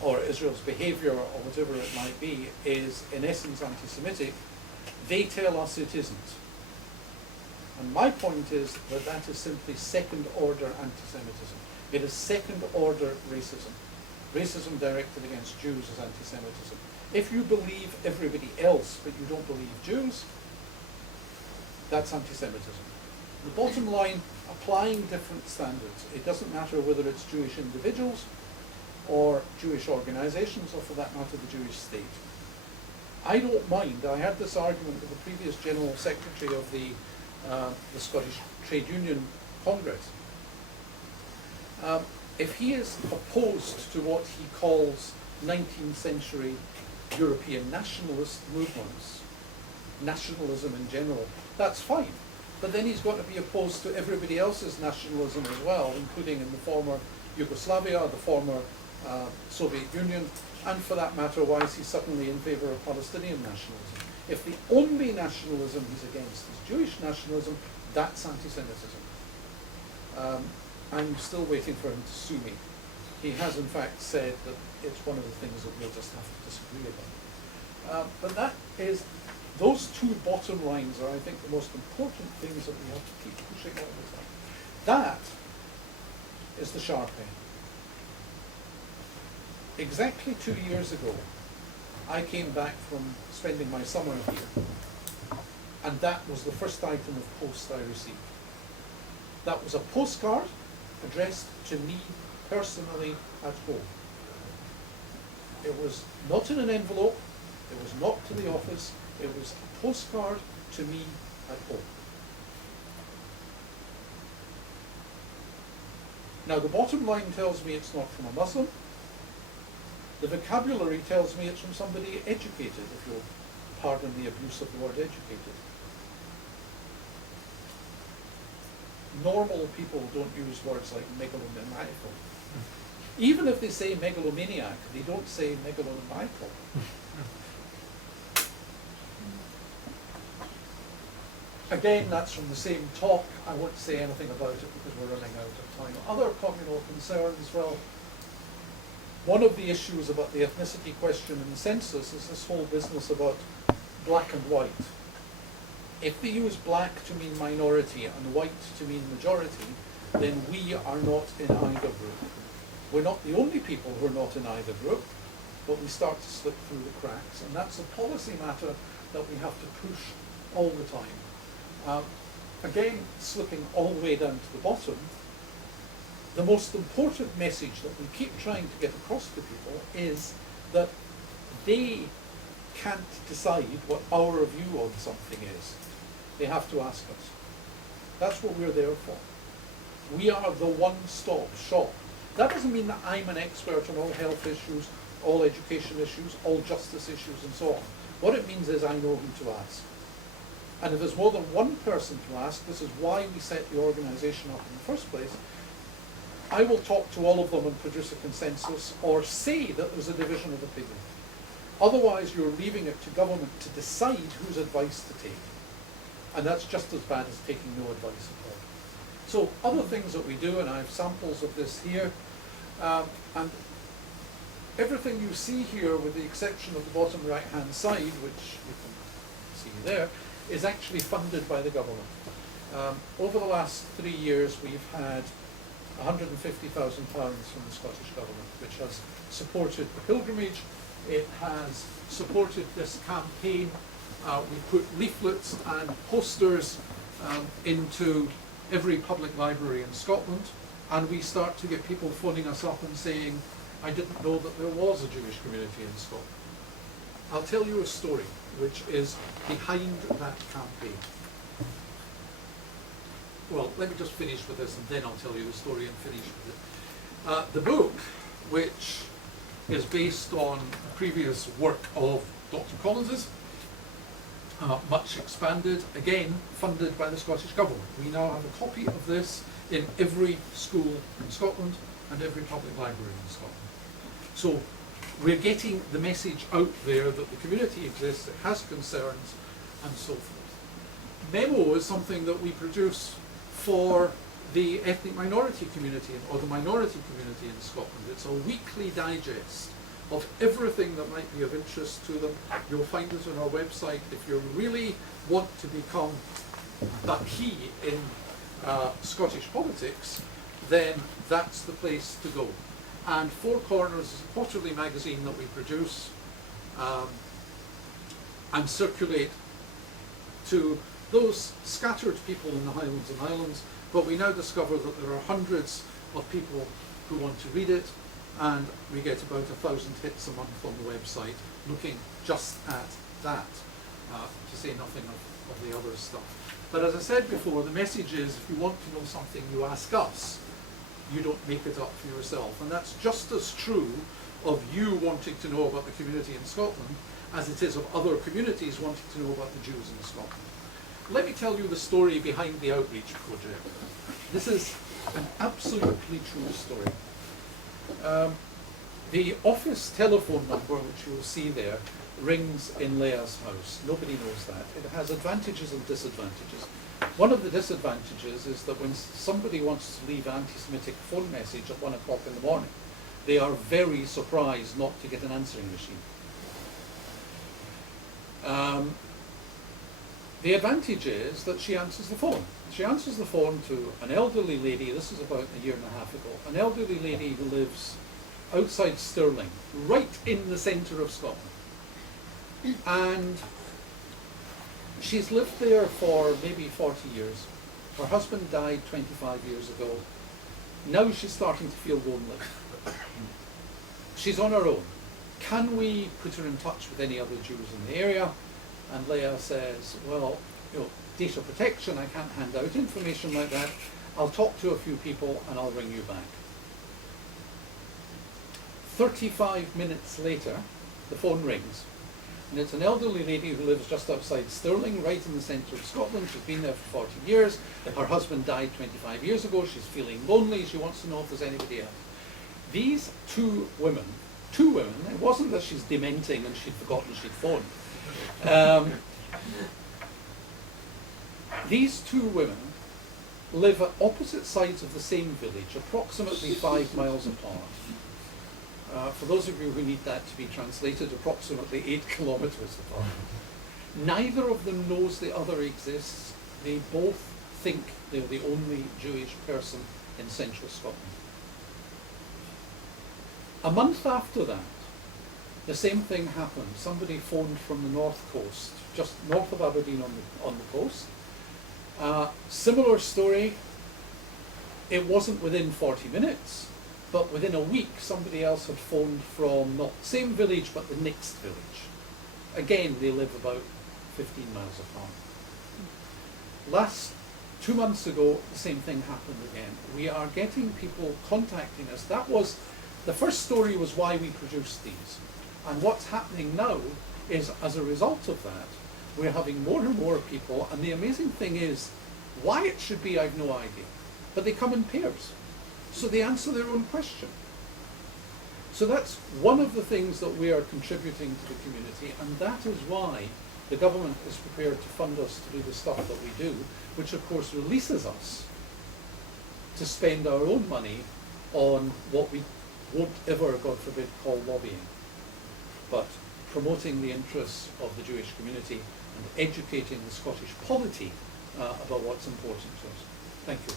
or Israel's behavior or whatever it might be is in essence anti-Semitic, they tell us it isn't. And my point is that that is simply second-order anti-Semitism. It is second-order racism. Racism directed against Jews is anti-Semitism. If you believe everybody else but you don't believe Jews, that's anti-Semitism. The bottom line, applying different standards. It doesn't matter whether it's Jewish individuals or Jewish organizations, or for that matter, the Jewish state. I don't mind. I had this argument with the previous General Secretary of the Scottish Trade Union Congress. If he is opposed to what he calls 19th century European nationalist movements, nationalism in general, that's fine. But then he's got to be opposed to everybody else's nationalism as well, including in the former Yugoslavia, the former Soviet Union, and for that matter, why is he suddenly in favor of Palestinian nationalism? If the only nationalism he's against is Jewish nationalism, That's anti-Semitism. I'm still waiting for him to sue me. He has in fact said that it's one of the things that we'll just have to disagree about. But that is, those two bottom lines are, I think, the most important things that we have to keep pushing all the time. That is the sharp end. Exactly 2 years ago, I came back from spending my summer here, and that was the first item of post I received. That was a postcard addressed to me personally at home. It was not in an envelope, it was not to the office, it was a postcard to me at home. Now the bottom line tells me it's not from a Muslim. The vocabulary tells me it's from somebody educated, if you'll pardon the abuse of the word educated. Normal people don't use words like megalomaniacal. Even if they say megalomaniac, they don't say megalomaniacal. Again, that's from the same talk. I won't say anything about it because we're running out of time. Other communal concerns, well, one of the issues about the ethnicity question in the census is this whole business about black and white. If they use black to mean minority and white to mean majority, then we are not in either group. We're not the only people who are not in either group, but we start to slip through the cracks, and that's a policy matter that we have to push all the time. Again, slipping all the way down to the bottom, the most important message that we keep trying to get across to people is that they can't decide what our view on something is. They have to ask us. That's what we're there for. We are the one-stop shop. That doesn't mean that I'm an expert on all health issues, all education issues, all justice issues, and so on. What it means is I know who to ask. And if there's more than one person to ask, this is why we set the organisation up in the first place, I will talk to all of them and produce a consensus or say that there's a division of opinion. Otherwise, you're leaving it to government to decide whose advice to take. And that's just as bad as taking no advice at all. So other things that we do, and I have samples of this here, and everything you see here, with the exception of the bottom right-hand side, which you can see there, is actually funded by the government. Over the last 3 years, we've had £150,000 from the Scottish Government, which has supported the pilgrimage. It has supported this campaign. We put leaflets and posters into every public library in Scotland, and we start to get people phoning us up and saying, I didn't know that there was a Jewish community in Scotland. I'll tell you a story which is behind that campaign. Well, let me just finish with this and then I'll tell you the story and finish with it. The book, which is based on previous work of Dr. Collins's, much expanded, again funded by the Scottish Government. We now have a copy of this in every school in Scotland and every public library in Scotland. So we're getting the message out there that the community exists, it has concerns, and so forth. Memo is something that we produce for the ethnic minority community or the minority community in Scotland. It's a weekly digest of everything that might be of interest to them. You'll find it on our website. If you really want to become the key in Scottish politics, then that's the place to go. And Four Corners is a quarterly magazine that we produce and circulate to those scattered people in the Highlands and Islands, but we now discover that there are hundreds of people who want to read it, and we get about 1,000 hits a month on the website looking just at that, to say nothing of the other stuff. But as I said before, the message is, if you want to know something, you ask us. You don't make it up for yourself. And that's just as true of you wanting to know about the community in Scotland as it is of other communities wanting to know about the Jews in Scotland. Let me tell you the story behind the outreach project. This is an absolutely true story. The office telephone number, which you'll see there, rings in Leah's house. Nobody knows that. It has advantages and disadvantages. One of the disadvantages is that when somebody wants to leave an anti-Semitic phone message at 1 o'clock in the morning, they are very surprised not to get an answering machine. The advantage is that she answers the phone. She answers the phone to an elderly lady, this is about a year and a half ago, an elderly lady who lives outside Stirling, right in the centre of Scotland. And she's lived there for maybe 40 years. Her husband died 25 years ago. Now she's starting to feel lonely. She's on her own. Can we put her in touch with any other Jews in the area? And Leah says, well, data protection, I can't hand out information like that. I'll talk to a few people and I'll ring you back. 35 minutes later, the phone rings. And it's an elderly lady who lives just outside Stirling, right in the centre of Scotland. She's been there for 40 years. Her husband died 25 years ago. She's feeling lonely. She wants to know if there's anybody else. These two women, it wasn't that she's dementing and she'd forgotten she'd phoned. These two women live at opposite sides of the same village, approximately 5 miles apart. For those of you who need that to be translated, approximately 8 kilometres apart. Neither of them knows the other exists. They both think they're the only Jewish person in central Scotland. A month after that, the same thing happened. Somebody phoned from the north coast, just north of Aberdeen on the coast. Similar story. It wasn't within 40 minutes, but within a week somebody else had phoned from not the same village but the next village. Again, they live about 15 miles apart. 2 months ago, the same thing happened again. We are getting people contacting us. That was, the first story was why we produced these. And what's happening now is, as a result of that, we're having more and more people, and the amazing thing is, why it should be, I've no idea. But they come in pairs. So they answer their own question. So that's one of the things that we are contributing to the community, and that is why the government is prepared to fund us to do the stuff that we do, which of course releases us to spend our own money on what we won't ever, God forbid, call lobbying, but promoting the interests of the Jewish community and educating the Scottish polity about what's important to us. Thank you.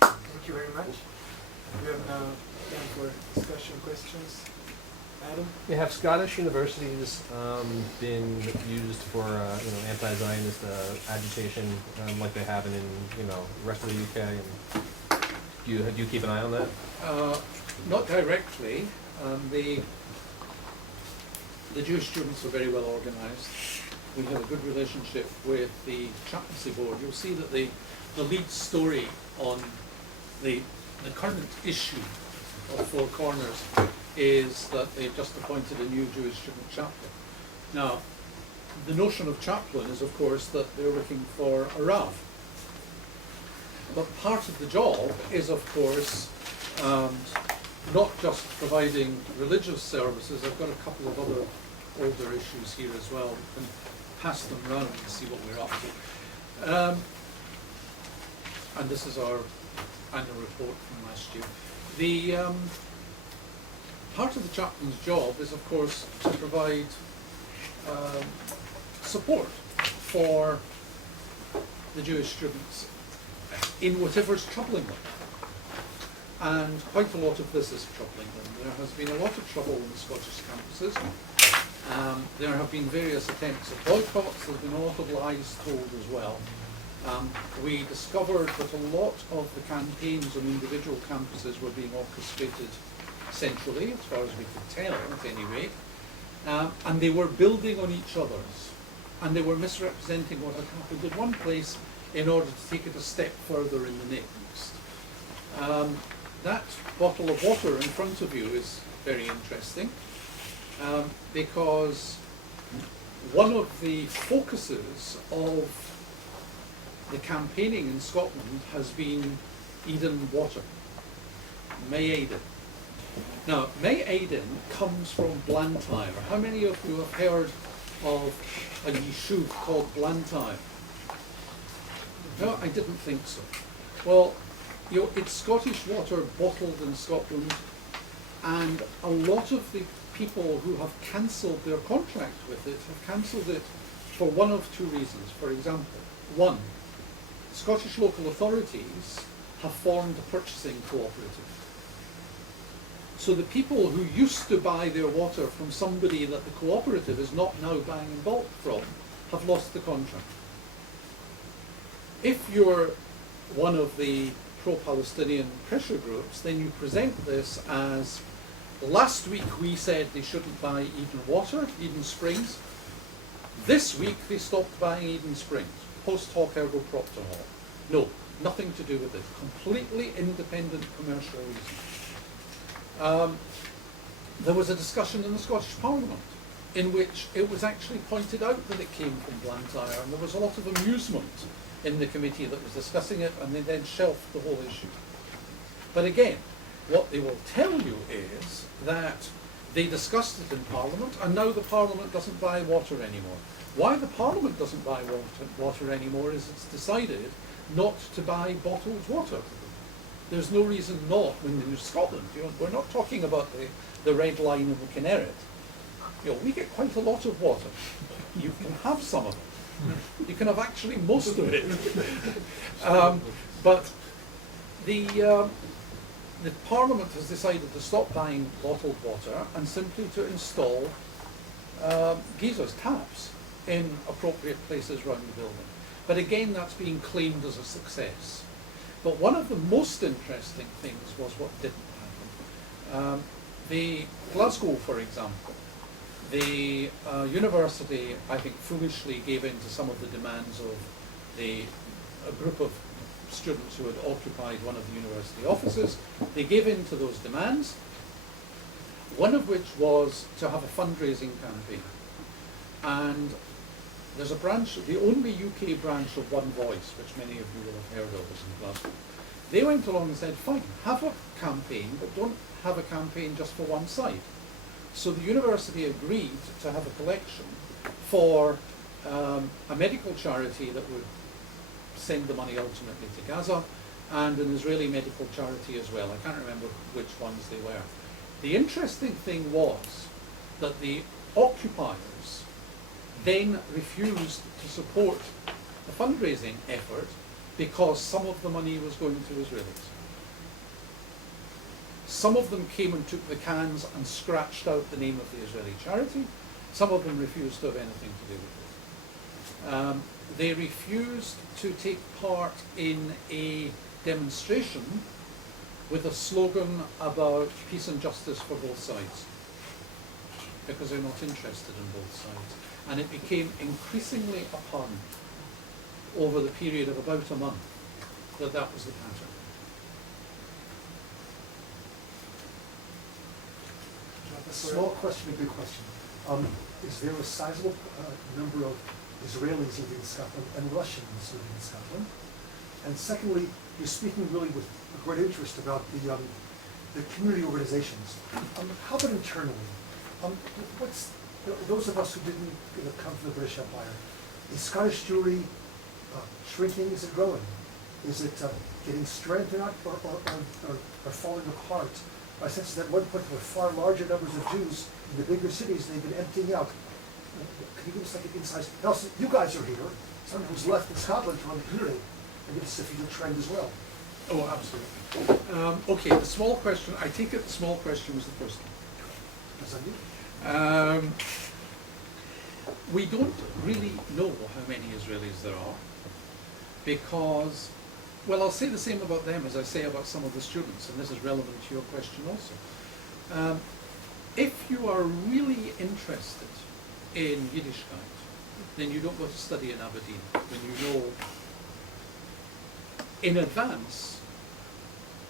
Thank you very much. We have now time for discussion, questions. Adam? Yeah, have Scottish universities been used for anti-Zionist agitation like they have in the rest of the UK? And do you keep an eye on that? Not directly. The Jewish students are very well organised. We have a good relationship with the chaplaincy board. You'll see that the lead story on the current issue of Four Corners is that they've just appointed a new Jewish student chaplain. Now, the notion of chaplain is, of course, that they're looking for a Rav. But part of the job is, of course, not just providing religious services. I've got a couple of other older issues here as well. We can pass them round and see what we're up to. And this is our annual report from last year. The part of the chaplain's job is, of course, to provide support for the Jewish students in whatever's troubling them. And quite a lot of this is troubling them. There has been a lot of trouble in the Scottish campuses. There have been various attempts at boycotts. There's been a lot of lies told as well. We discovered that a lot of the campaigns on individual campuses were being orchestrated centrally, as far as we could tell at any rate, and they were building on each other's, and they were misrepresenting what had happened in one place in order to take it a step further in the next. That bottle of water in front of you is very interesting, because one of the focuses of the campaigning in Scotland has been Eden water, May Eden. Now, May Eden comes from Blantyre. How many of you have heard of a yeshuv called Blantyre? No, I didn't think so. Well, you know, it's Scottish water bottled in Scotland, and a lot of the people who have cancelled their contract with it have cancelled it for one of two reasons. For example, one, Scottish local authorities have formed a purchasing cooperative. So the people who used to buy their water from somebody that the cooperative is not now buying in bulk from have lost the contract. If you're one of the pro-Palestinian pressure groups, then you present this as, last week we said they shouldn't buy Eden water, Eden Springs. This week they stopped buying Eden Springs, post hoc ergo propter hoc. No, nothing to do with it. Completely independent commercial reason. There was a discussion in the Scottish Parliament in which it was actually pointed out that it came from Blantyre, and there was a lot of amusement in the committee that was discussing it, and they then shelved the whole issue. But again, what they will tell you is that they discussed it in Parliament, and now the Parliament doesn't buy water anymore. Why the Parliament doesn't buy water anymore is it's decided not to buy bottled water. There's no reason not when in Scotland. You know, we're not talking about the Red Line and the Kinneret. You know, we get quite a lot of water. You can have some of it. You can have actually most of it. But the Parliament has decided to stop buying bottled water and simply to install geysers, taps, in appropriate places around the building. But again, that's being claimed as a success. But one of the most interesting things was what didn't happen. The Glasgow, for example, the university, I think, foolishly gave in to some of the demands of a group of students who had occupied one of the university offices. They gave in to those demands, one of which was to have a fundraising campaign. And there's a branch, the only UK branch of One Voice, which many of you will have heard of, is in Glasgow. They went along and said, fine, have a campaign, but don't have a campaign just for one side. So the university agreed to have a collection for a medical charity that would send the money ultimately to Gaza, and an Israeli medical charity as well. I can't remember which ones they were. The interesting thing was that the occupiers then refused to support the fundraising effort because some of the money was going to Israelis. Some of them came and took the cans and scratched out the name of the Israeli charity. Some of them refused to have anything to do with it. They refused to take part in a demonstration with a slogan about peace and justice for both sides, because they're not interested in both sides. And it became increasingly apparent over the period of about a month that that was the pattern. A small question, a big question. Is there a sizable number of Israelis living in Scotland and Russians living in Scotland? And secondly, you're speaking really with great interest about the community organizations. How about internally? What's those of us who didn't come from the British Empire? Is Scottish Jewry shrinking? Is it growing? Is it getting strengthened or falling apart? My sense is that at one point there were far larger numbers of Jews in the bigger cities, and they've been emptying out. Can you give us like an insight? Nelson, you guys are here. Someone who's left in Scotland to run the community, and give us a future trend as well. Oh, absolutely. Okay, the small question, I take it the small question was the first one. Is that you? We don't really know how many Israelis there are, because, well, I'll say the same about them as I say about some of the students, and this is relevant to your question also. If you are really interested in Yiddishkeit, then you don't go to study in Aberdeen when you know in advance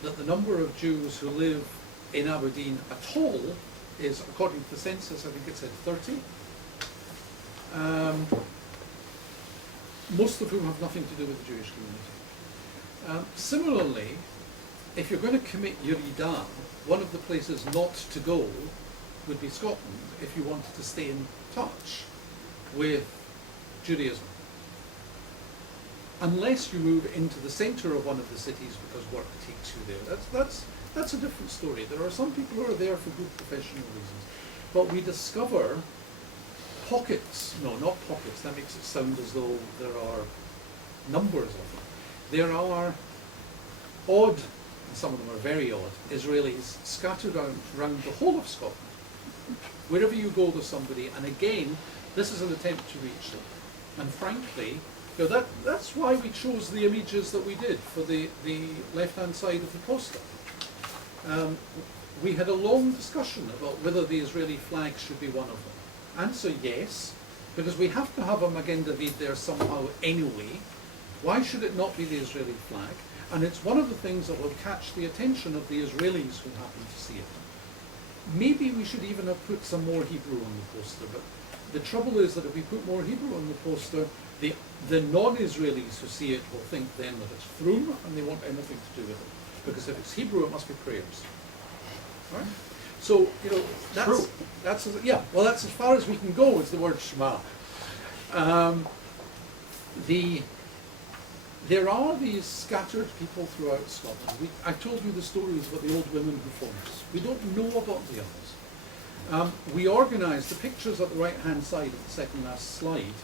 that the number of Jews who live in Aberdeen at all is, according to the census, I think it said 30. Most of whom have nothing to do with the Jewish community. Similarly, if you're going to commit Yeridah, one of the places not to go would be Scotland if you wanted to stay in touch with Judaism. Unless you move into the centre of one of the cities because work takes you there. That's a different story. There are some people who are there for good professional reasons. But we discover pockets, no, not pockets, that makes it sound as though there are numbers of them. There are odd, and some of them are very odd, Israelis scattered around the whole of Scotland. Wherever you go, there's somebody, and again, this is an attempt to reach them. And frankly, you know, that's why we chose the images that we did for the left-hand side of the poster. We had a long discussion about whether the Israeli flag should be one of them. Answer yes, because we have to have a Magen David there somehow anyway. Why should it not be the Israeli flag? And it's one of the things that will catch the attention of the Israelis who happen to see it. Maybe we should even have put some more Hebrew on the poster, but the trouble is that if we put more Hebrew on the poster, the non-Israelis who see it will think then that it's Frum and they want anything to do with it. Because if it's Hebrew, it must be prayers. Right? So, you know, that's as far as we can go is the word Shema. There are these scattered people throughout Scotland. I told you the stories about the old women who formed us. We don't know about the others. We organised the pictures at the right-hand side of the second last slide.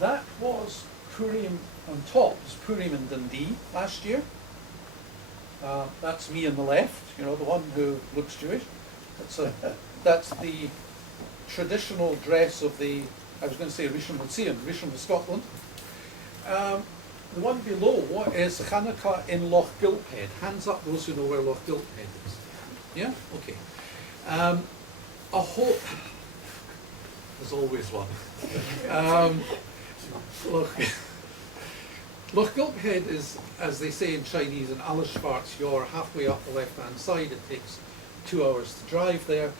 That was Purim on top, was Purim in Dundee last year. That's me on the left, you know, the one who looks Jewish. That's the traditional dress of the, I was going to say Rishon LeZion of Scotland. The one below is Hanukkah in Loch Gilphead. Hands up those who know where Loch Gilphead is. Yeah? Okay. A whole, there's always one. Loch Gilphead is, as they say in Chinese, an Allerschwarz Yor, halfway up the left-hand side. It takes 2 hours to drive there.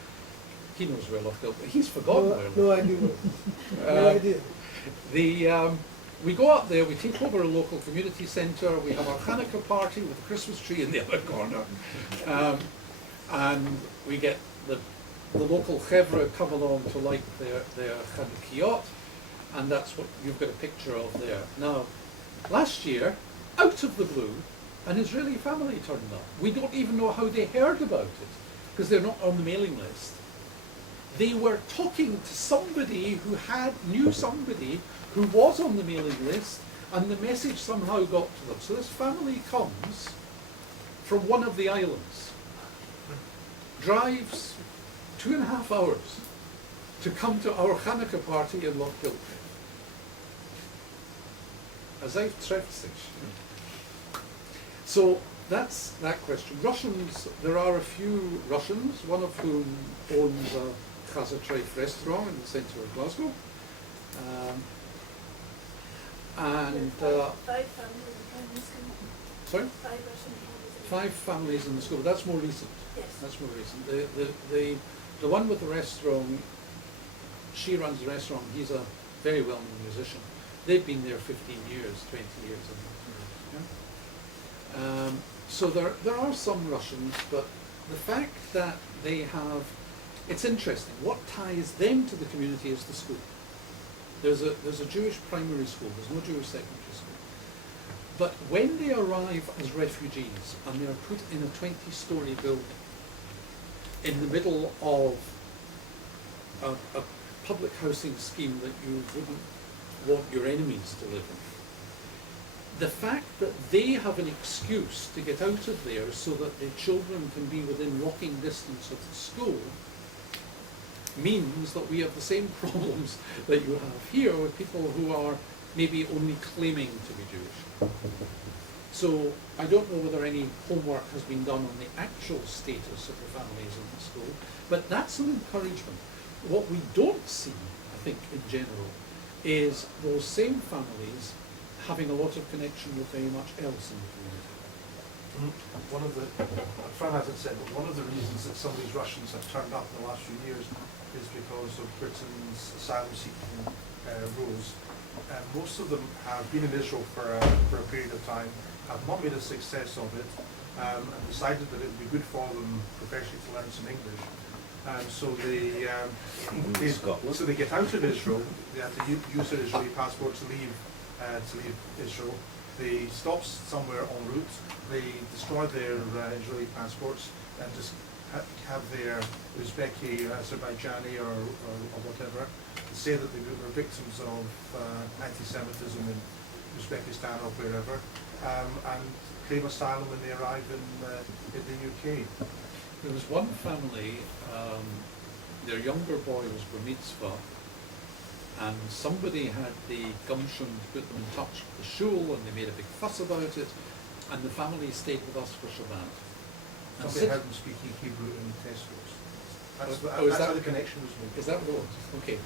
He knows where Loch Gilphead. He's forgotten where. No, I do. No idea. We go up there. We take over a local community centre. We have our Hanukkah party with a Christmas tree in the other corner, and we get the local chevra come along to light their Chanukiot, and that's what you've got a picture of there. Now, last year, out of the blue, an Israeli family turned up. We don't even know how they heard about it, because they're not on the mailing list. They were talking to somebody who knew somebody who was on the mailing list, and the message somehow got to them. So this family comes from one of the islands, drives 2.5 hours to come to our Hanukkah party in Loch Gilphead. As I've treft sich. So that's that question. Russians, there are a few Russians, one of whom owns a Chazatreif restaurant in the centre of Glasgow. And 5 families in the school. Sorry? 5 Russian families. 5 families in the school. That's more recent. Yes. That's more recent. The one with the restaurant, she runs the restaurant. He's a very well-known musician. They've been there 15 years, 20 years. Yeah? So there are some Russians, but the fact that they have, it's interesting. What ties them to the community is the school. There's a Jewish primary school. There's no Jewish secondary school. But when they arrive as refugees and they are put in a 20-story building in the middle of a public housing scheme that you wouldn't want your enemies to live in, the fact that they have an excuse to get out of there so that their children can be within walking distance of the school means that we have the same problems that you have here with people who are maybe only claiming to be Jewish. So I don't know whether any homework has been done on the actual status of the families in the school, but that's an encouragement. What we don't see, I think, in general, is those same families having a lot of connection with very much else in the community. One of the, Fran hasn't said, but one of the reasons that some of these Russians have turned up in the last few years is because of Britain's asylum-seeking rules Most of them have been in Israel for a period of time, have not made a success of it, and decided that it would be good for them professionally to learn some English. So they get out of Israel. They have to use their Israeli passport to leave Israel. They stop somewhere en route. They destroy their Israeli passports and just have their Uzbeki, Azerbaijani, or whatever, say that they were victims of anti-Semitism in Uzbekistan or wherever, and claim asylum when they arrive in the UK. There was one family, their younger boy was bar mitzvah, and somebody had the gumption to put them in touch with the shul, and they made a big fuss about it, and the family stayed with us for Shabbat. And Somebody heard them speaking Hebrew in Tesco's. That's, Oh, that's how the connection was made. Is that what it was? Okay.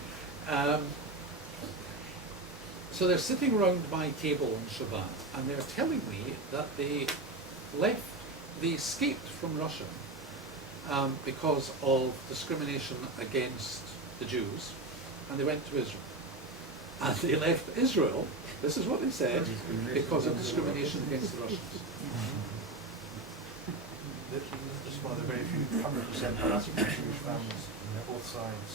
So they're sitting around my table on Shabbat, and they're telling me that they escaped from Russia because of discrimination against the Jews, and they went to Israel. And they left Israel, this is what they said, because of discrimination against the Russians. This is one of the very few 100% classical Jewish families on both sides.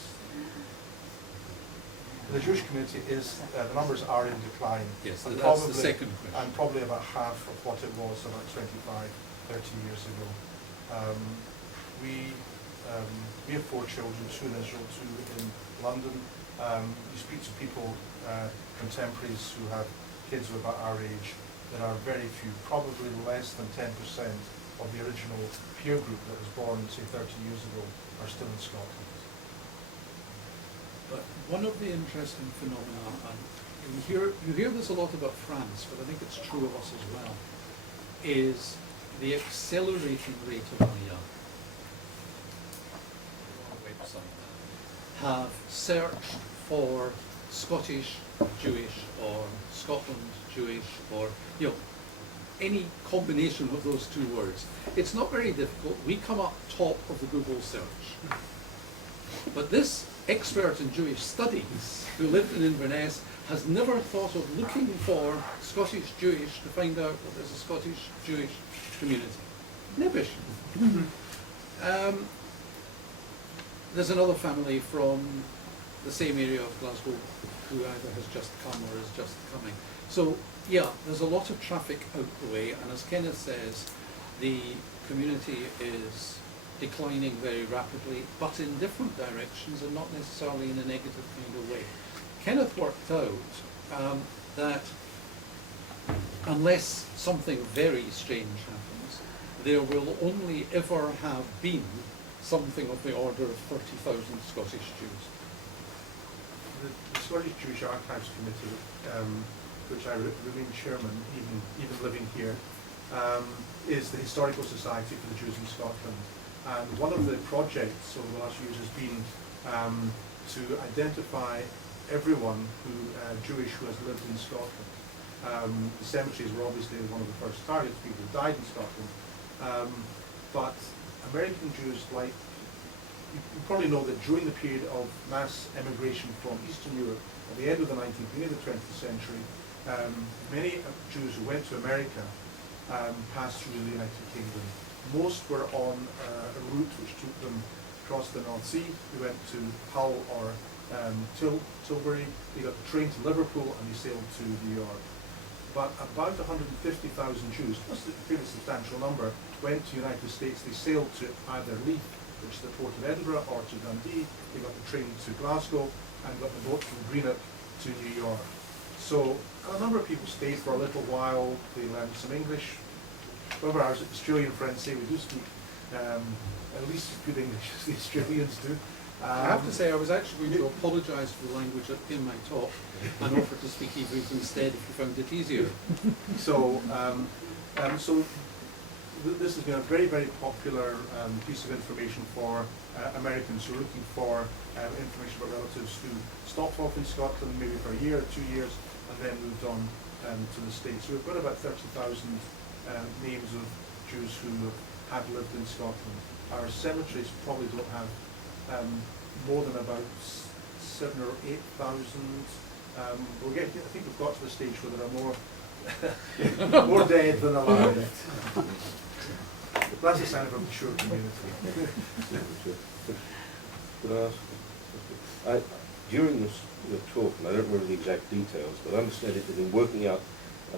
The Jewish community is, the numbers are in decline. Yes, and that's the second question. And probably about half of what it was about 25, 30 years ago. We have 4 children, 2 in Israel, 2 in London. You speak to people, contemporaries who have kids of about our age, there are very few, probably less than 10% of the original peer group that was born, say, 30 years ago, are still in Scotland. But one of the interesting phenomena, and you hear this a lot about France, but I think it's true of us as well, is the accelerating rate of Aliyah. On our website have searched for Scottish Jewish or Scotland Jewish or any combination of those 2 words. It's not very difficult. We come up top of the Google search. But this expert in Jewish studies who lived in Inverness has never thought of looking for Scottish Jewish to find out that there's a Scottish Jewish community. Nebbish. There's another family from the same area of Glasgow who either has just come or is just coming. So yeah, there's a lot of traffic out the way, and as Kenneth says, the community is declining very rapidly, but in different directions and not necessarily in a negative kind of way. Kenneth worked out that unless something very strange happens, there will only ever have been something of the order of 30,000 Scottish Jews. The Scottish Jewish Archives Committee, which I remain chairman, even living here, is the Historical Society for the Jews in Scotland. And one of the projects over the last few years has been to identify everyone Jewish who has lived in Scotland. The cemeteries were obviously one of the first targets, people who died in Scotland. But American Jews, you probably know that during the period of mass emigration from Eastern Europe at the end of the 19th, beginning of the 20th century, many Jews who went to America passed through the United Kingdom. Most were on a route which took them across the North Sea. They went to Hull or Tilbury. They got the train to Liverpool and they sailed to New York. But about 150,000 Jews, that's a fairly substantial number, went to the United States. They sailed to either Leith, which is the port of Edinburgh, or to Dundee. They got the train to Glasgow and got the boat from Greenock to New York. So a number of people stayed for a little while. They learned some English. However, our Australian friends say we do speak at least as good English as the Australians do. I have to say, I was actually going to apologise for the language in my talk and offer to speak Hebrew instead if you found it easier. So this has been a very, very popular piece of information for Americans who are looking for information about relatives who stopped off in Scotland maybe for a year or 2 years and then moved on to the States. So we've got about 30,000 names of Jews who have lived in Scotland. Our cemeteries probably don't have more than about 7,000 or 8,000 We'll get. I think we've got to the stage where there are more more dead than alive. That's a sign of a mature community. Could I ask, during this the talk, and I don't remember the exact details, but I understand it that in working out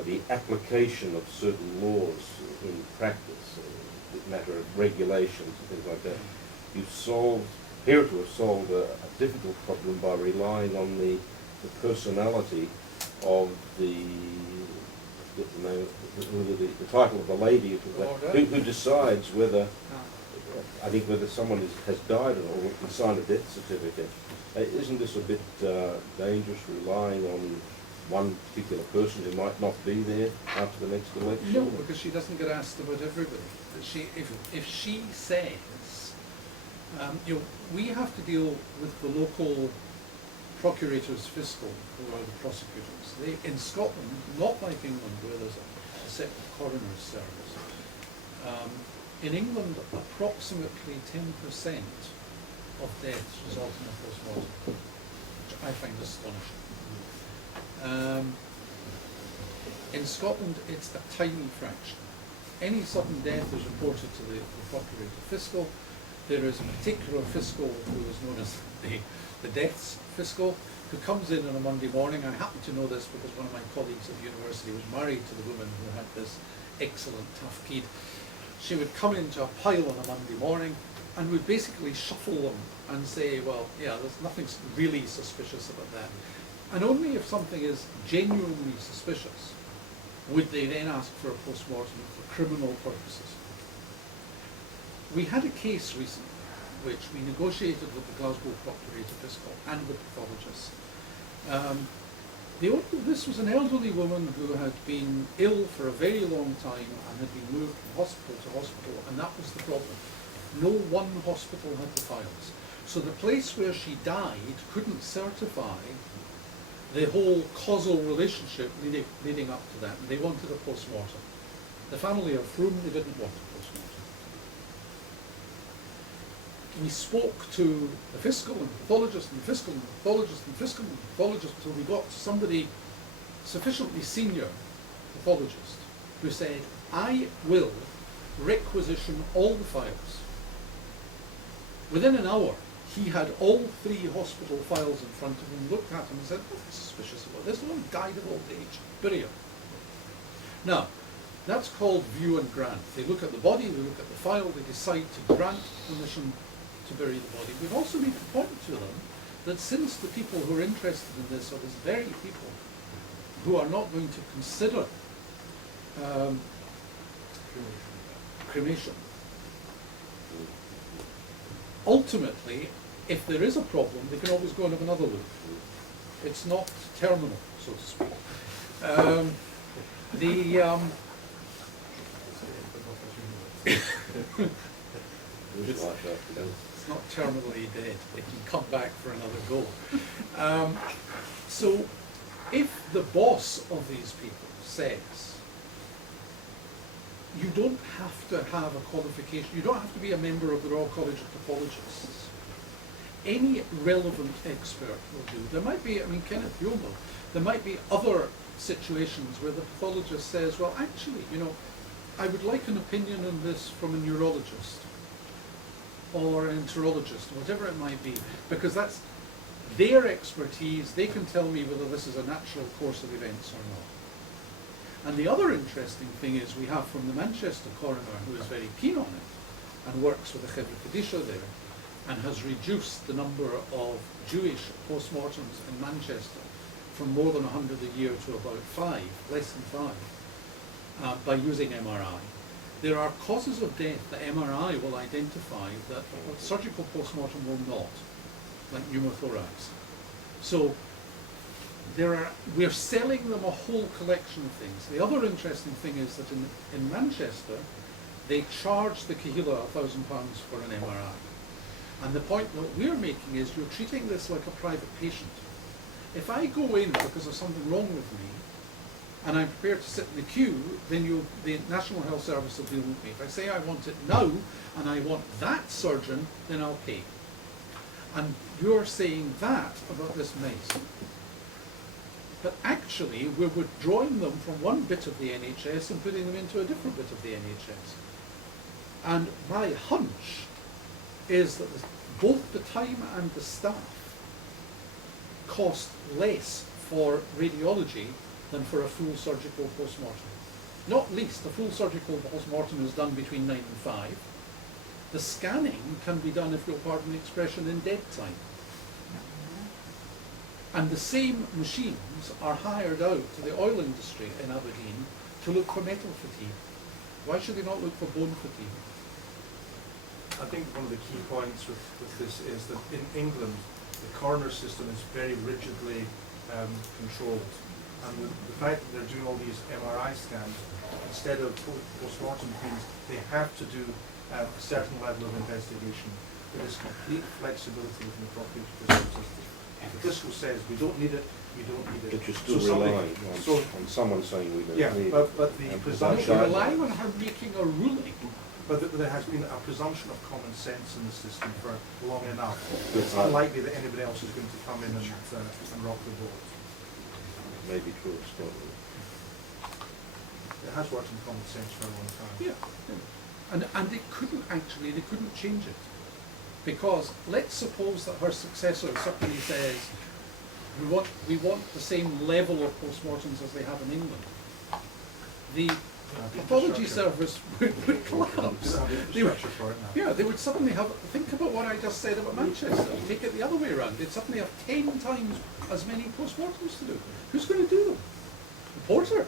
the application of certain laws in practice, the matter of regulations and things like that, you appear to have solved a difficult problem by relying on the personality of the title of the lady who decides whether, I think, whether someone has died or can sign a death certificate. Isn't this a bit dangerous, relying on one particular person who might not be there after the next election? No, because she doesn't get asked about everybody. But if she says, we have to deal with the local procurators fiscal, who are the prosecutors. In Scotland, not like England, where there's a separate coroner's service. In England, approximately 10% of deaths result in a post-mortem, which I find astonishing. In Scotland, it's a tiny fraction. Any sudden death is reported to the procurator fiscal. There is a particular fiscal who is known as the deaths fiscal, who comes in on a Monday morning. I happen to know this because one of my colleagues at the university was married to the woman who had this excellent tough kid. She would come into a pile on a Monday morning and would basically shuffle them and say, well, yeah, there's nothing really suspicious about that. And only if something is genuinely suspicious would they then ask for a post-mortem for criminal purposes. We had a case recently which we negotiated with the Glasgow Procurator Fiscal and with pathologists. This was an elderly woman who had been ill for a very long time and had been moved from hospital to hospital, and that was the problem. No one hospital had the files. So the place where she died couldn't certify the whole causal relationship leading up to that, and they wanted a post-mortem. The family are from, they didn't want a post-mortem. We spoke to the fiscal and pathologist and the fiscal and pathologist and fiscal and pathologist until we got to somebody sufficiently senior, pathologist, who said, I will requisition all the files. Within an hour, he had all 3 hospital files in front of him, looked at them and said, nothing suspicious about this, the one died of old age, bury her. Now, that's called view and grant. They look at the body, they look at the file, they decide to grant permission to bury the body. We've also made a point to them that since the people who are interested in this are these very people who are not going to consider cremation, ultimately, if there is a problem, they can always go and have another look. It's not terminal, so to speak. It's not terminally dead. It can come back for another go. So if the boss of these people says, you don't have to have a qualification, you don't have to be a member of the Royal College of Pathologists. Any relevant expert will do. There might be, Kenneth Yeoman, there might be other situations where the pathologist says, well, actually, I would like an opinion on this from a neurologist or an enterologist, or whatever it might be, because that's their expertise. They can tell me whether this is a natural course of events or not. And the other interesting thing is we have from the Manchester coroner, who is very keen on it and works with the Chevra Kadisha there, and has reduced the number of Jewish post-mortems in Manchester from more than 100 a year to about 5, less than 5, by using MRI. There are causes of death that MRI will identify that a surgical post-mortem will not, like pneumothorax. So we're selling them a whole collection of things. The other interesting thing is that in Manchester, they charge the Kahila £1,000 for an MRI. And the point that we're making is you're treating this like a private patient. If I go in because there's something wrong with me, and I'm prepared to sit in the queue, then the National Health Service will deal with me. If I say I want it now, and I want that surgeon, then I'll pay. And you're saying that about this mace. that actually we're withdrawing them from one bit of the NHS and putting them into a different bit of the NHS. And my hunch is that both the time and the staff cost less for radiology than for a full surgical post-mortem. Not least, the full surgical post-mortem is done between 9 and 5. The scanning can be done, if you'll pardon the expression, in dead time. And the same machines are hired out to the oil industry in Aberdeen to look for metal fatigue. Why should they not look for bone fatigue? I think one of the key points with this is that in England, the coroner system is very rigidly controlled. And the fact that they're doing all these MRI scans instead of post-mortem means they have to do a certain level of investigation. There is complete flexibility within the property system. If the fiscal says we don't need it, we don't need it. But you're still relying on someone saying we don't need it. But the presumption... You're relying on her making a ruling. But there has been a presumption of common sense in the system for long enough. It's unlikely that anybody else is going to come in and rock the boat. Maybe true of Scotland. It has worked in common sense for a long time. Yeah. And they couldn't change it. Because let's suppose that her successor suddenly says, we want the same level of postmortems as they have in England. The pathology service would collapse. They would suddenly think about what I just said about Manchester, take it the other way around. They'd suddenly have 10 times as many postmortems to do. Who's going to do them? The porter.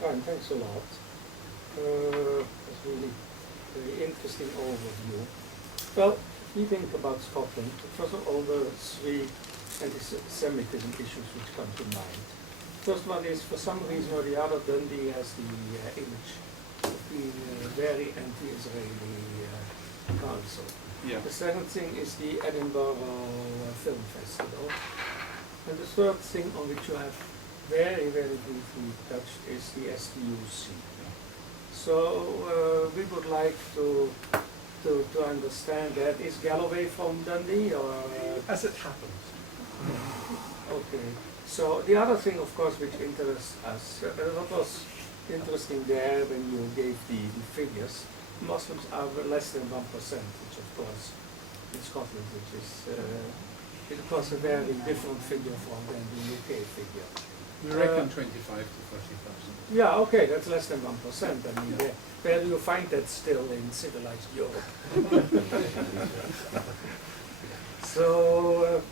Fine, thanks a lot. That's really very interesting overview. Well, if we think about Scotland, first of all, there are 3 anti-Semitism issues which come to mind. First one is, for some reason or the other, Dundee has the image of being a very anti-Israeli council. Yeah. The second thing is the Edinburgh Film Festival. And the third thing on which you have very, very briefly touched is the STUC. So we would like to understand that. Is Galloway from Dundee or? As it happens. Okay. So the other thing, of course, which interests us, what was interesting there when you gave the figures, Muslims are less than 1%, which of course in Scotland, which is of course a very different figure from than the UK figure. We reckon 25 to 30,000. Yeah, okay, that's less than 1%. I mean, where do you find that still in civilized Europe? So,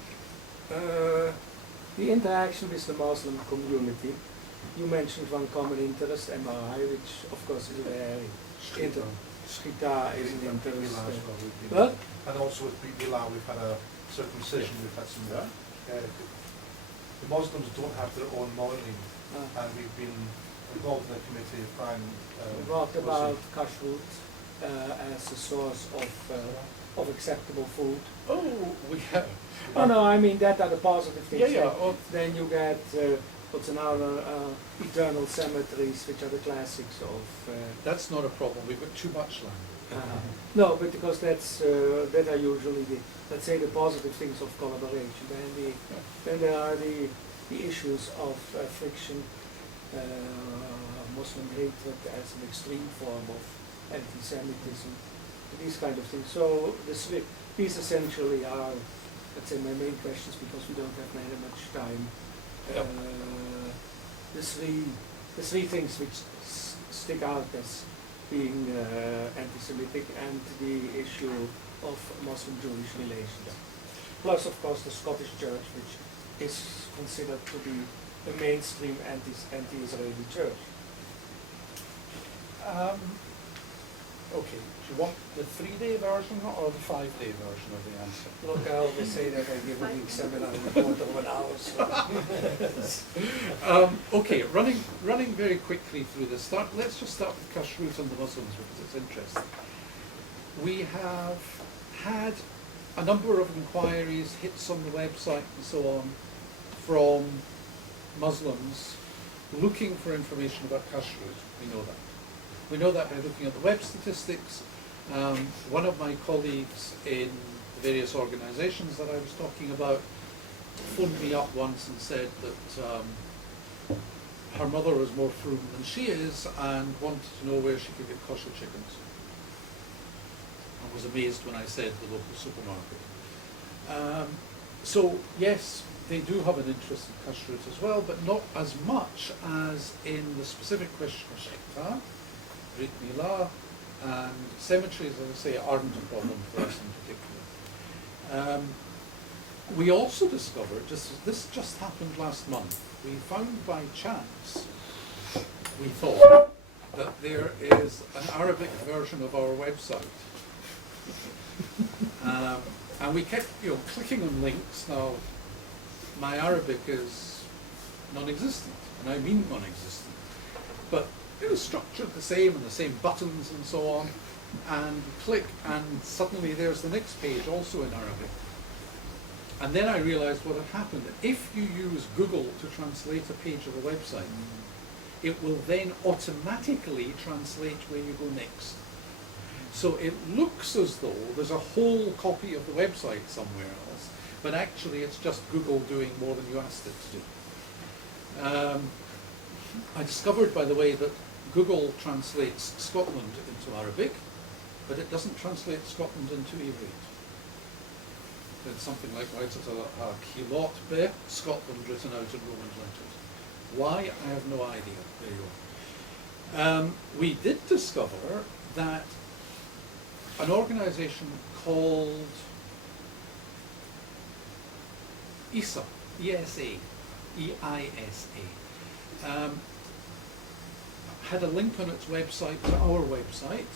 the interaction with the Muslim community. You mentioned one common interest, MRI, which of course is very Shkita is an interest. What? And also with Bilal, we've had a circumcision, we've had some... the Muslims don't have their own modelling, and we've been involved in a committee of crime. What about kashrut as a source of acceptable food? Oh, we have. Oh no, I mean that are the positive things. Yeah, yeah. Oh. Then you get what's another eternal cemeteries, which are the classics of. That's not a problem. We've got too much land. No, but because that's that are usually the, let's say, the positive things of collaboration. Then there are the issues of friction, Muslim hatred as an extreme form of anti-Semitism, these kind of things. So these essentially are, let's say, my main questions, because we don't have very much time. Yep. The three things which stick out as being anti-Semitic, and the issue of Muslim-Jewish relations. Plus, of course, the Scottish Church, which is considered to be a mainstream anti-Israeli church. Okay, do you want the 3-day version or the 5-day version of the answer? Look, I always say that I give a big seminar in a quarter of an hour. So. Okay, running very quickly through this. Let's just start with kashrut and the Muslims, because it's interesting. We have had a number of inquiries, hits on the website and so on, from Muslims looking for information about kashrut. We know that. We know that by looking at the web statistics. One of my colleagues in the various organisations that I was talking about, phoned me up once and said that her mother was more frugal than she is and wanted to know where she could get kosher chickens. I was amazed when I said the local supermarket. So yes, they do have an interest in kashrut as well, but not as much as in the specific question of shekta, Brit Milah, and cemeteries, as I say, aren't a problem for us in particular. We also discovered, this just happened last month, we found by chance, we thought, that there is an Arabic version of our website. And we kept clicking on links. Now, my Arabic is non-existent, and I mean non-existent. But it was structured the same, and the same buttons and so on. And you click, and suddenly there's the next page, also in Arabic. And then I realized what had happened. If you use Google to translate a page of a website, it will then automatically translate where you go next. So it looks as though there's a whole copy of the website somewhere else, but actually it's just Google doing more than you asked it to do. I discovered, by the way, that Google translates Scotland into Arabic, but it doesn't translate Scotland into Ivrit. It's something like, right, it's a Kilot Be, Scotland written out in Roman letters. Why? I have no idea. There you go. We did discover that an organisation called ESA, E-S-A, E-I-S-A, had a link on its website to our website,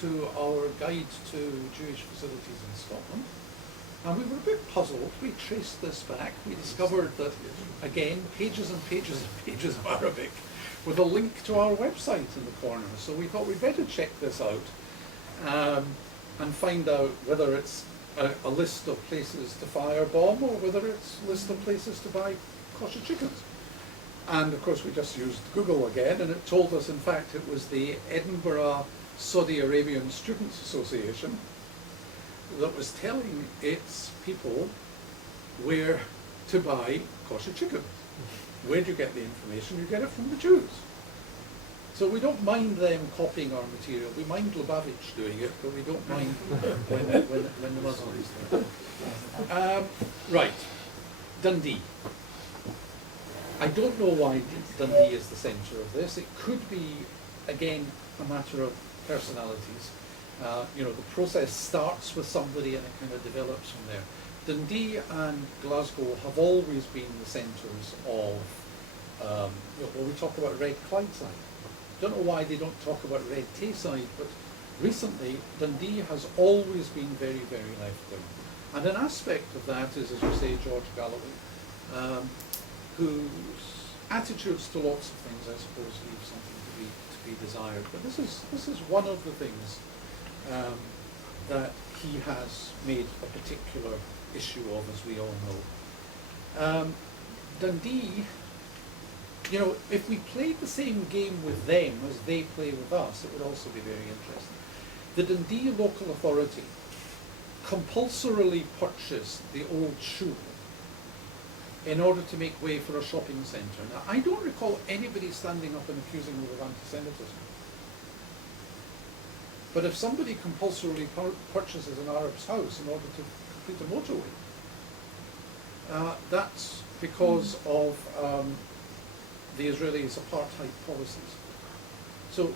to our guide to Jewish facilities in Scotland. And we were a bit puzzled. We traced this back. We discovered that, again, pages and pages and pages of Arabic with a link to our website in the corner. So we thought we'd better check this out and find out whether it's a list of places to firebomb or whether it's a list of places to buy kosher chickens. And of course we just used Google again, and it told us, in fact, it was the Edinburgh Saudi Arabian Students Association that was telling its people where to buy kosher chicken. Where do you get the information? You get it from the Jews. So we don't mind them copying our material. We mind Lubavitch doing it, but we don't mind when the Muslims do it. Right, Dundee. I don't know why Dundee is the centre of this. It could be, again, a matter of personalities. The process starts with somebody and it kind of develops from there. Dundee and Glasgow have always been the centres of, when we talk about Red Clydeside. Don't know why they don't talk about Red Tayside, but recently Dundee has always been very, very left-wing. And an aspect of that is, as you say, George Galloway, whose attitudes to lots of things, I suppose, leave something to be desired. But this is one of the things that he has made a particular issue of, as we all know. Dundee, if we played the same game with them as they play with us, it would also be very interesting. The Dundee local authority compulsorily purchased the old shul in order to make way for a shopping centre. Now, I don't recall anybody standing up and accusing them of anti-Semitism. But if somebody compulsorily purchases an Arab's house in order to complete a motorway, that's because of the Israelis' apartheid policies. So,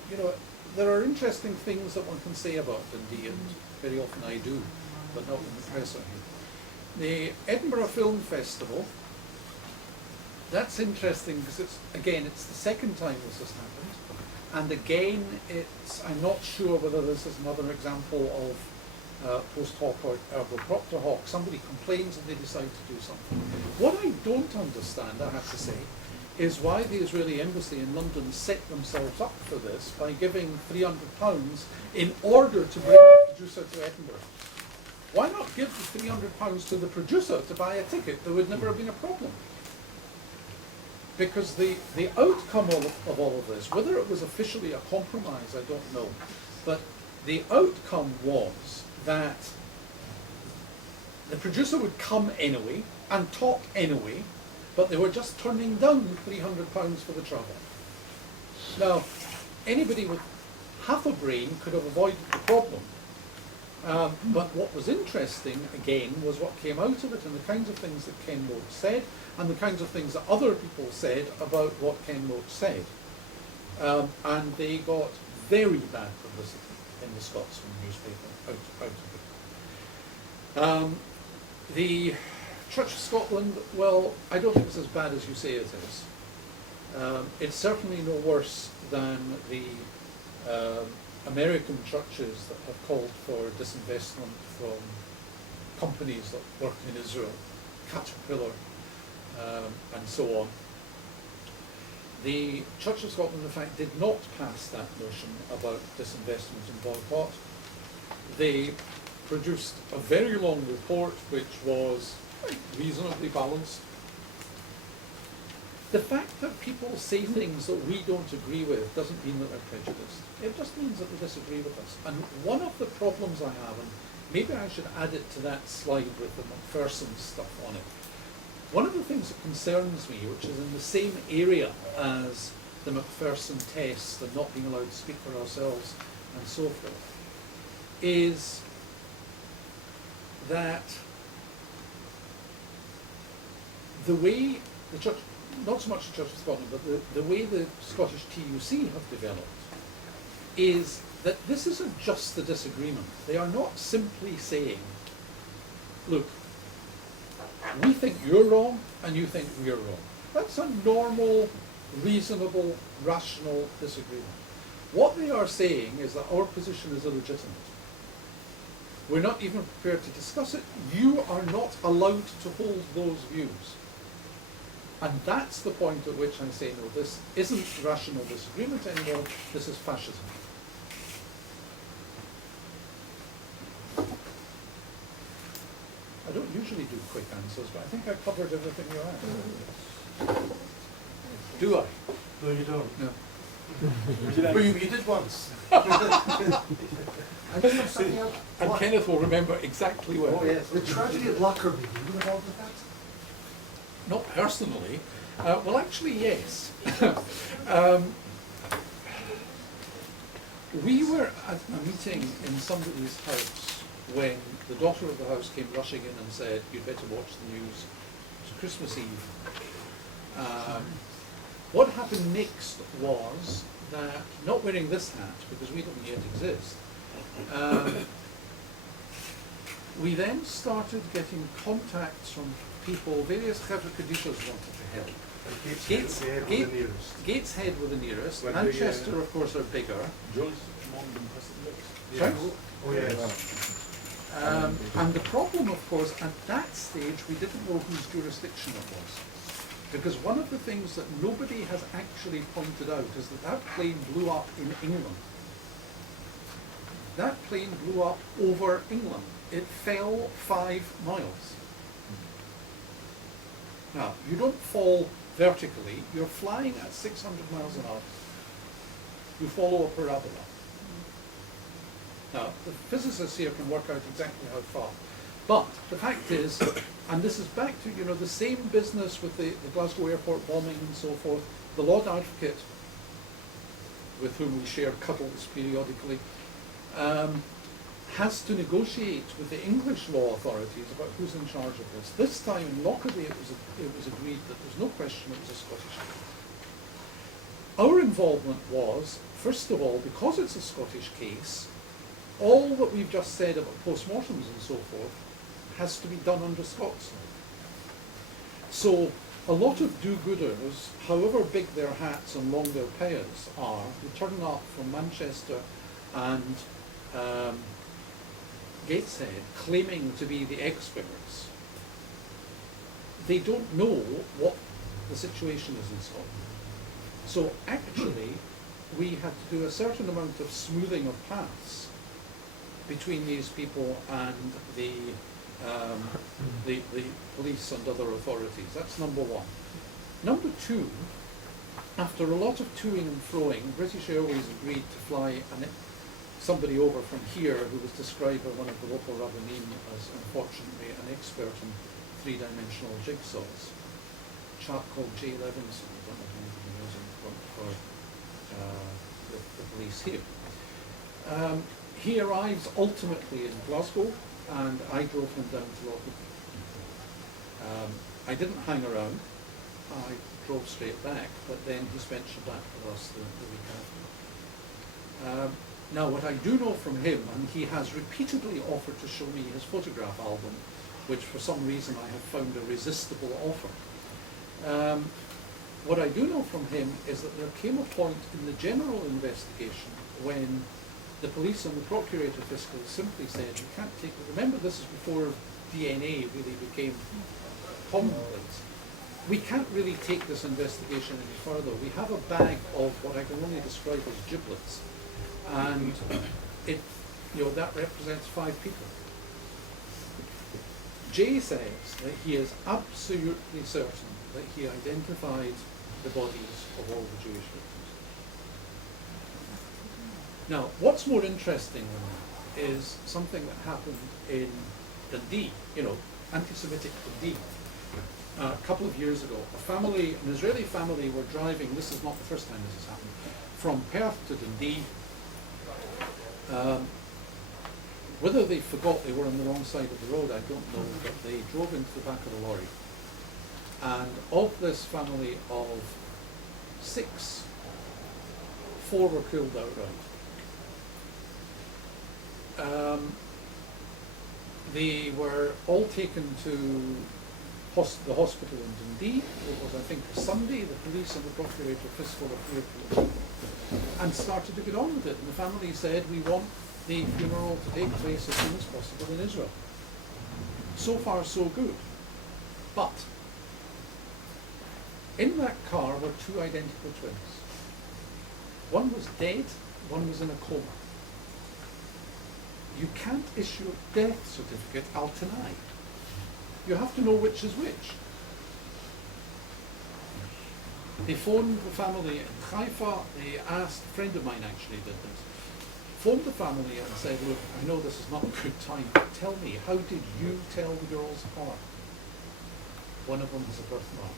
there are interesting things that one can say about Dundee, and very often I do, but not in the press or here. The Edinburgh Film Festival, that's interesting because it's the second time this has happened. And again, I'm not sure whether this is another example of post hoc or ergo propter hoc. Somebody complains and they decide to do something. What I don't understand, I have to say, is why the Israeli embassy in London set themselves up for this by giving £300 in order to bring the producer to Edinburgh. Why not give the £300 to the producer to buy a ticket? There would never have been a problem. Because the outcome of all of this, whether it was officially a compromise, I don't know, but the outcome was that the producer would come anyway and talk anyway, but they were just turning down £300 for the travel. Now, anybody with half a brain could have avoided the problem. But what was interesting, again, was what came out of it and the kinds of things that Ken Moat said and the kinds of things that other people said about what Ken Moat said. And they got very bad publicity in the Scotsman newspaper out of it. The Church of Scotland, well, I don't think it's as bad as you say it is. It's certainly no worse than the American churches that have called for disinvestment from companies that work in Israel, Caterpillar, and so on. The Church of Scotland, in fact, did not pass that notion about disinvestment and boycott. They produced a very long report which was reasonably balanced. The fact that people say things that we don't agree with doesn't mean that they're prejudiced. It just means that they disagree with us. And one of the problems I have, and maybe I should add it to that slide with the Macpherson stuff on it, one of the things that concerns me, which is in the same area as the Macpherson test and not being allowed to speak for ourselves and so forth, is that the way the Church, not so much the Church of Scotland, but the way the Scottish TUC have developed is that this isn't just a disagreement. They are not simply saying, look, we think you're wrong and you think we're wrong. That's a normal, reasonable, rational disagreement. What they are saying is that our position is illegitimate. We're not even prepared to discuss it. You are not allowed to hold those views. And that's the point at which I say, no, this isn't rational disagreement anymore, this is fascism. I don't usually do quick answers, but I think I covered everything you asked. Do I? No, you don't. No. Well, you did once. And just something else. And What- Kenneth will remember exactly where. Oh, yes. The tragedy at Lockerbie, were you involved with that? Not personally. Well, actually, yes. We were at a meeting in somebody's house when the daughter of the house came rushing in and said, you'd better watch the news. It was Christmas Eve. What happened next was that, not wearing this hat, because we didn't yet exist, we then started getting contacts from people, various Chevra Kadishas wanted to help. Gateshead were the nearest. When Manchester, of course, are bigger. Sorry? Oh, yes. And the problem, of course, at that stage, we didn't know whose jurisdiction it was. Because one of the things that nobody has actually pointed out is that that plane blew up in England. That plane blew up over England. It fell 5 miles. Now, you don't fall vertically, you're flying at 600 miles an hour. You follow a parabola. Now, the physicists here can work out exactly how far. But the fact is, and this is back to, you know, the same business with the Glasgow airport bombing and so forth, the Lord Advocate, with whom we share cuddles periodically, has to negotiate with the English law authorities about who's in charge of this. This time in Lockerbie it was agreed that there's no question it was a Scottish case. Our involvement was, first of all, because it's a Scottish case, all that we've just said about postmortems and so forth has to be done under Scots law. So a lot of do-gooders, however big their hats and long their payers are, who turn up from Manchester and Gateshead claiming to be the experts, they don't know what the situation is in Scotland. So actually, we had to do a certain amount of smoothing of paths between these people and the police and other authorities. That's number one. Number two, after a lot of toing and froing, British Airways agreed to fly somebody over from here who was described by one of the local rabbinim as, unfortunately, an expert in three-dimensional jigsaws. A chap called Jay Levinson, I don't know if anybody knows him, worked for the police here. He arrives ultimately in Glasgow, and I drove him down to Lockwood. I didn't hang around. I drove straight back, but then he spent Shabbat with us the week after. Now, what I do know from him, and he has repeatedly offered to show me his photograph album, which for some reason I have found a resistible offer. What I do know from him is that there came a point in the general investigation when the police and the procurator fiscal simply said, we can't take it. Remember, this is before DNA really became commonplace. We can't really take this investigation any further. We have a bag of what I can only describe as giblets, and that represents 5 people. Jay says that he is absolutely certain that he identified the bodies of all the Jewish victims. Now, what's more interesting than that is something that happened in Dundee, anti-Semitic Dundee. A couple of years ago, an Israeli family were driving, this is not the first time this has happened, from Perth to Dundee. Whether they forgot they were on the wrong side of the road, I don't know, but they drove into the back of a lorry. And of this family of 6, 4 were killed outright. They were all taken to the hospital in Dundee. It was, I think, a Sunday. The police and the procurator fiscal appeared to them and started to get on with it. And the family said, we want the funeral to take place as soon as possible in Israel. So far, so good. But in that car were 2 identical twins. One was dead, one was in a coma. You can't issue a death certificate al-tanai. You have to know which is which. They phoned the family in Haifa. They asked, a friend of mine actually did this, phoned the family and said, look, I know this is not a good time, but tell me, how did you tell the girls apart? One of them was a birthmark.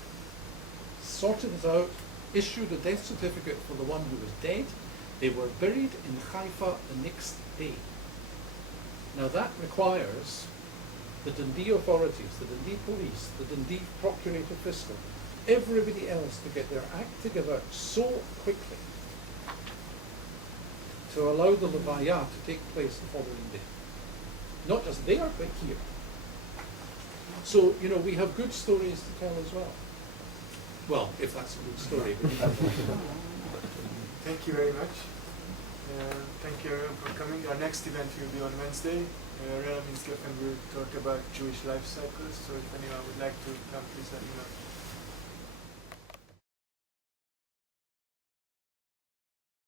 Sorted it out, issued a death certificate for the one who was dead. They were buried in Haifa the next day. Now that requires the Dundee authorities, the Dundee police, the Dundee procurator fiscal, everybody else to get their act together so quickly to allow the Levaya to take place the following day. Not just there, but here. So, we have good stories to tell as well. Well, if that's a good story. Thank you very much. Thank you everyone for coming. Our next event will be on Wednesday. Rela Minskef, and we'll talk about Jewish life cycles. So if anyone would like to come, please let me know.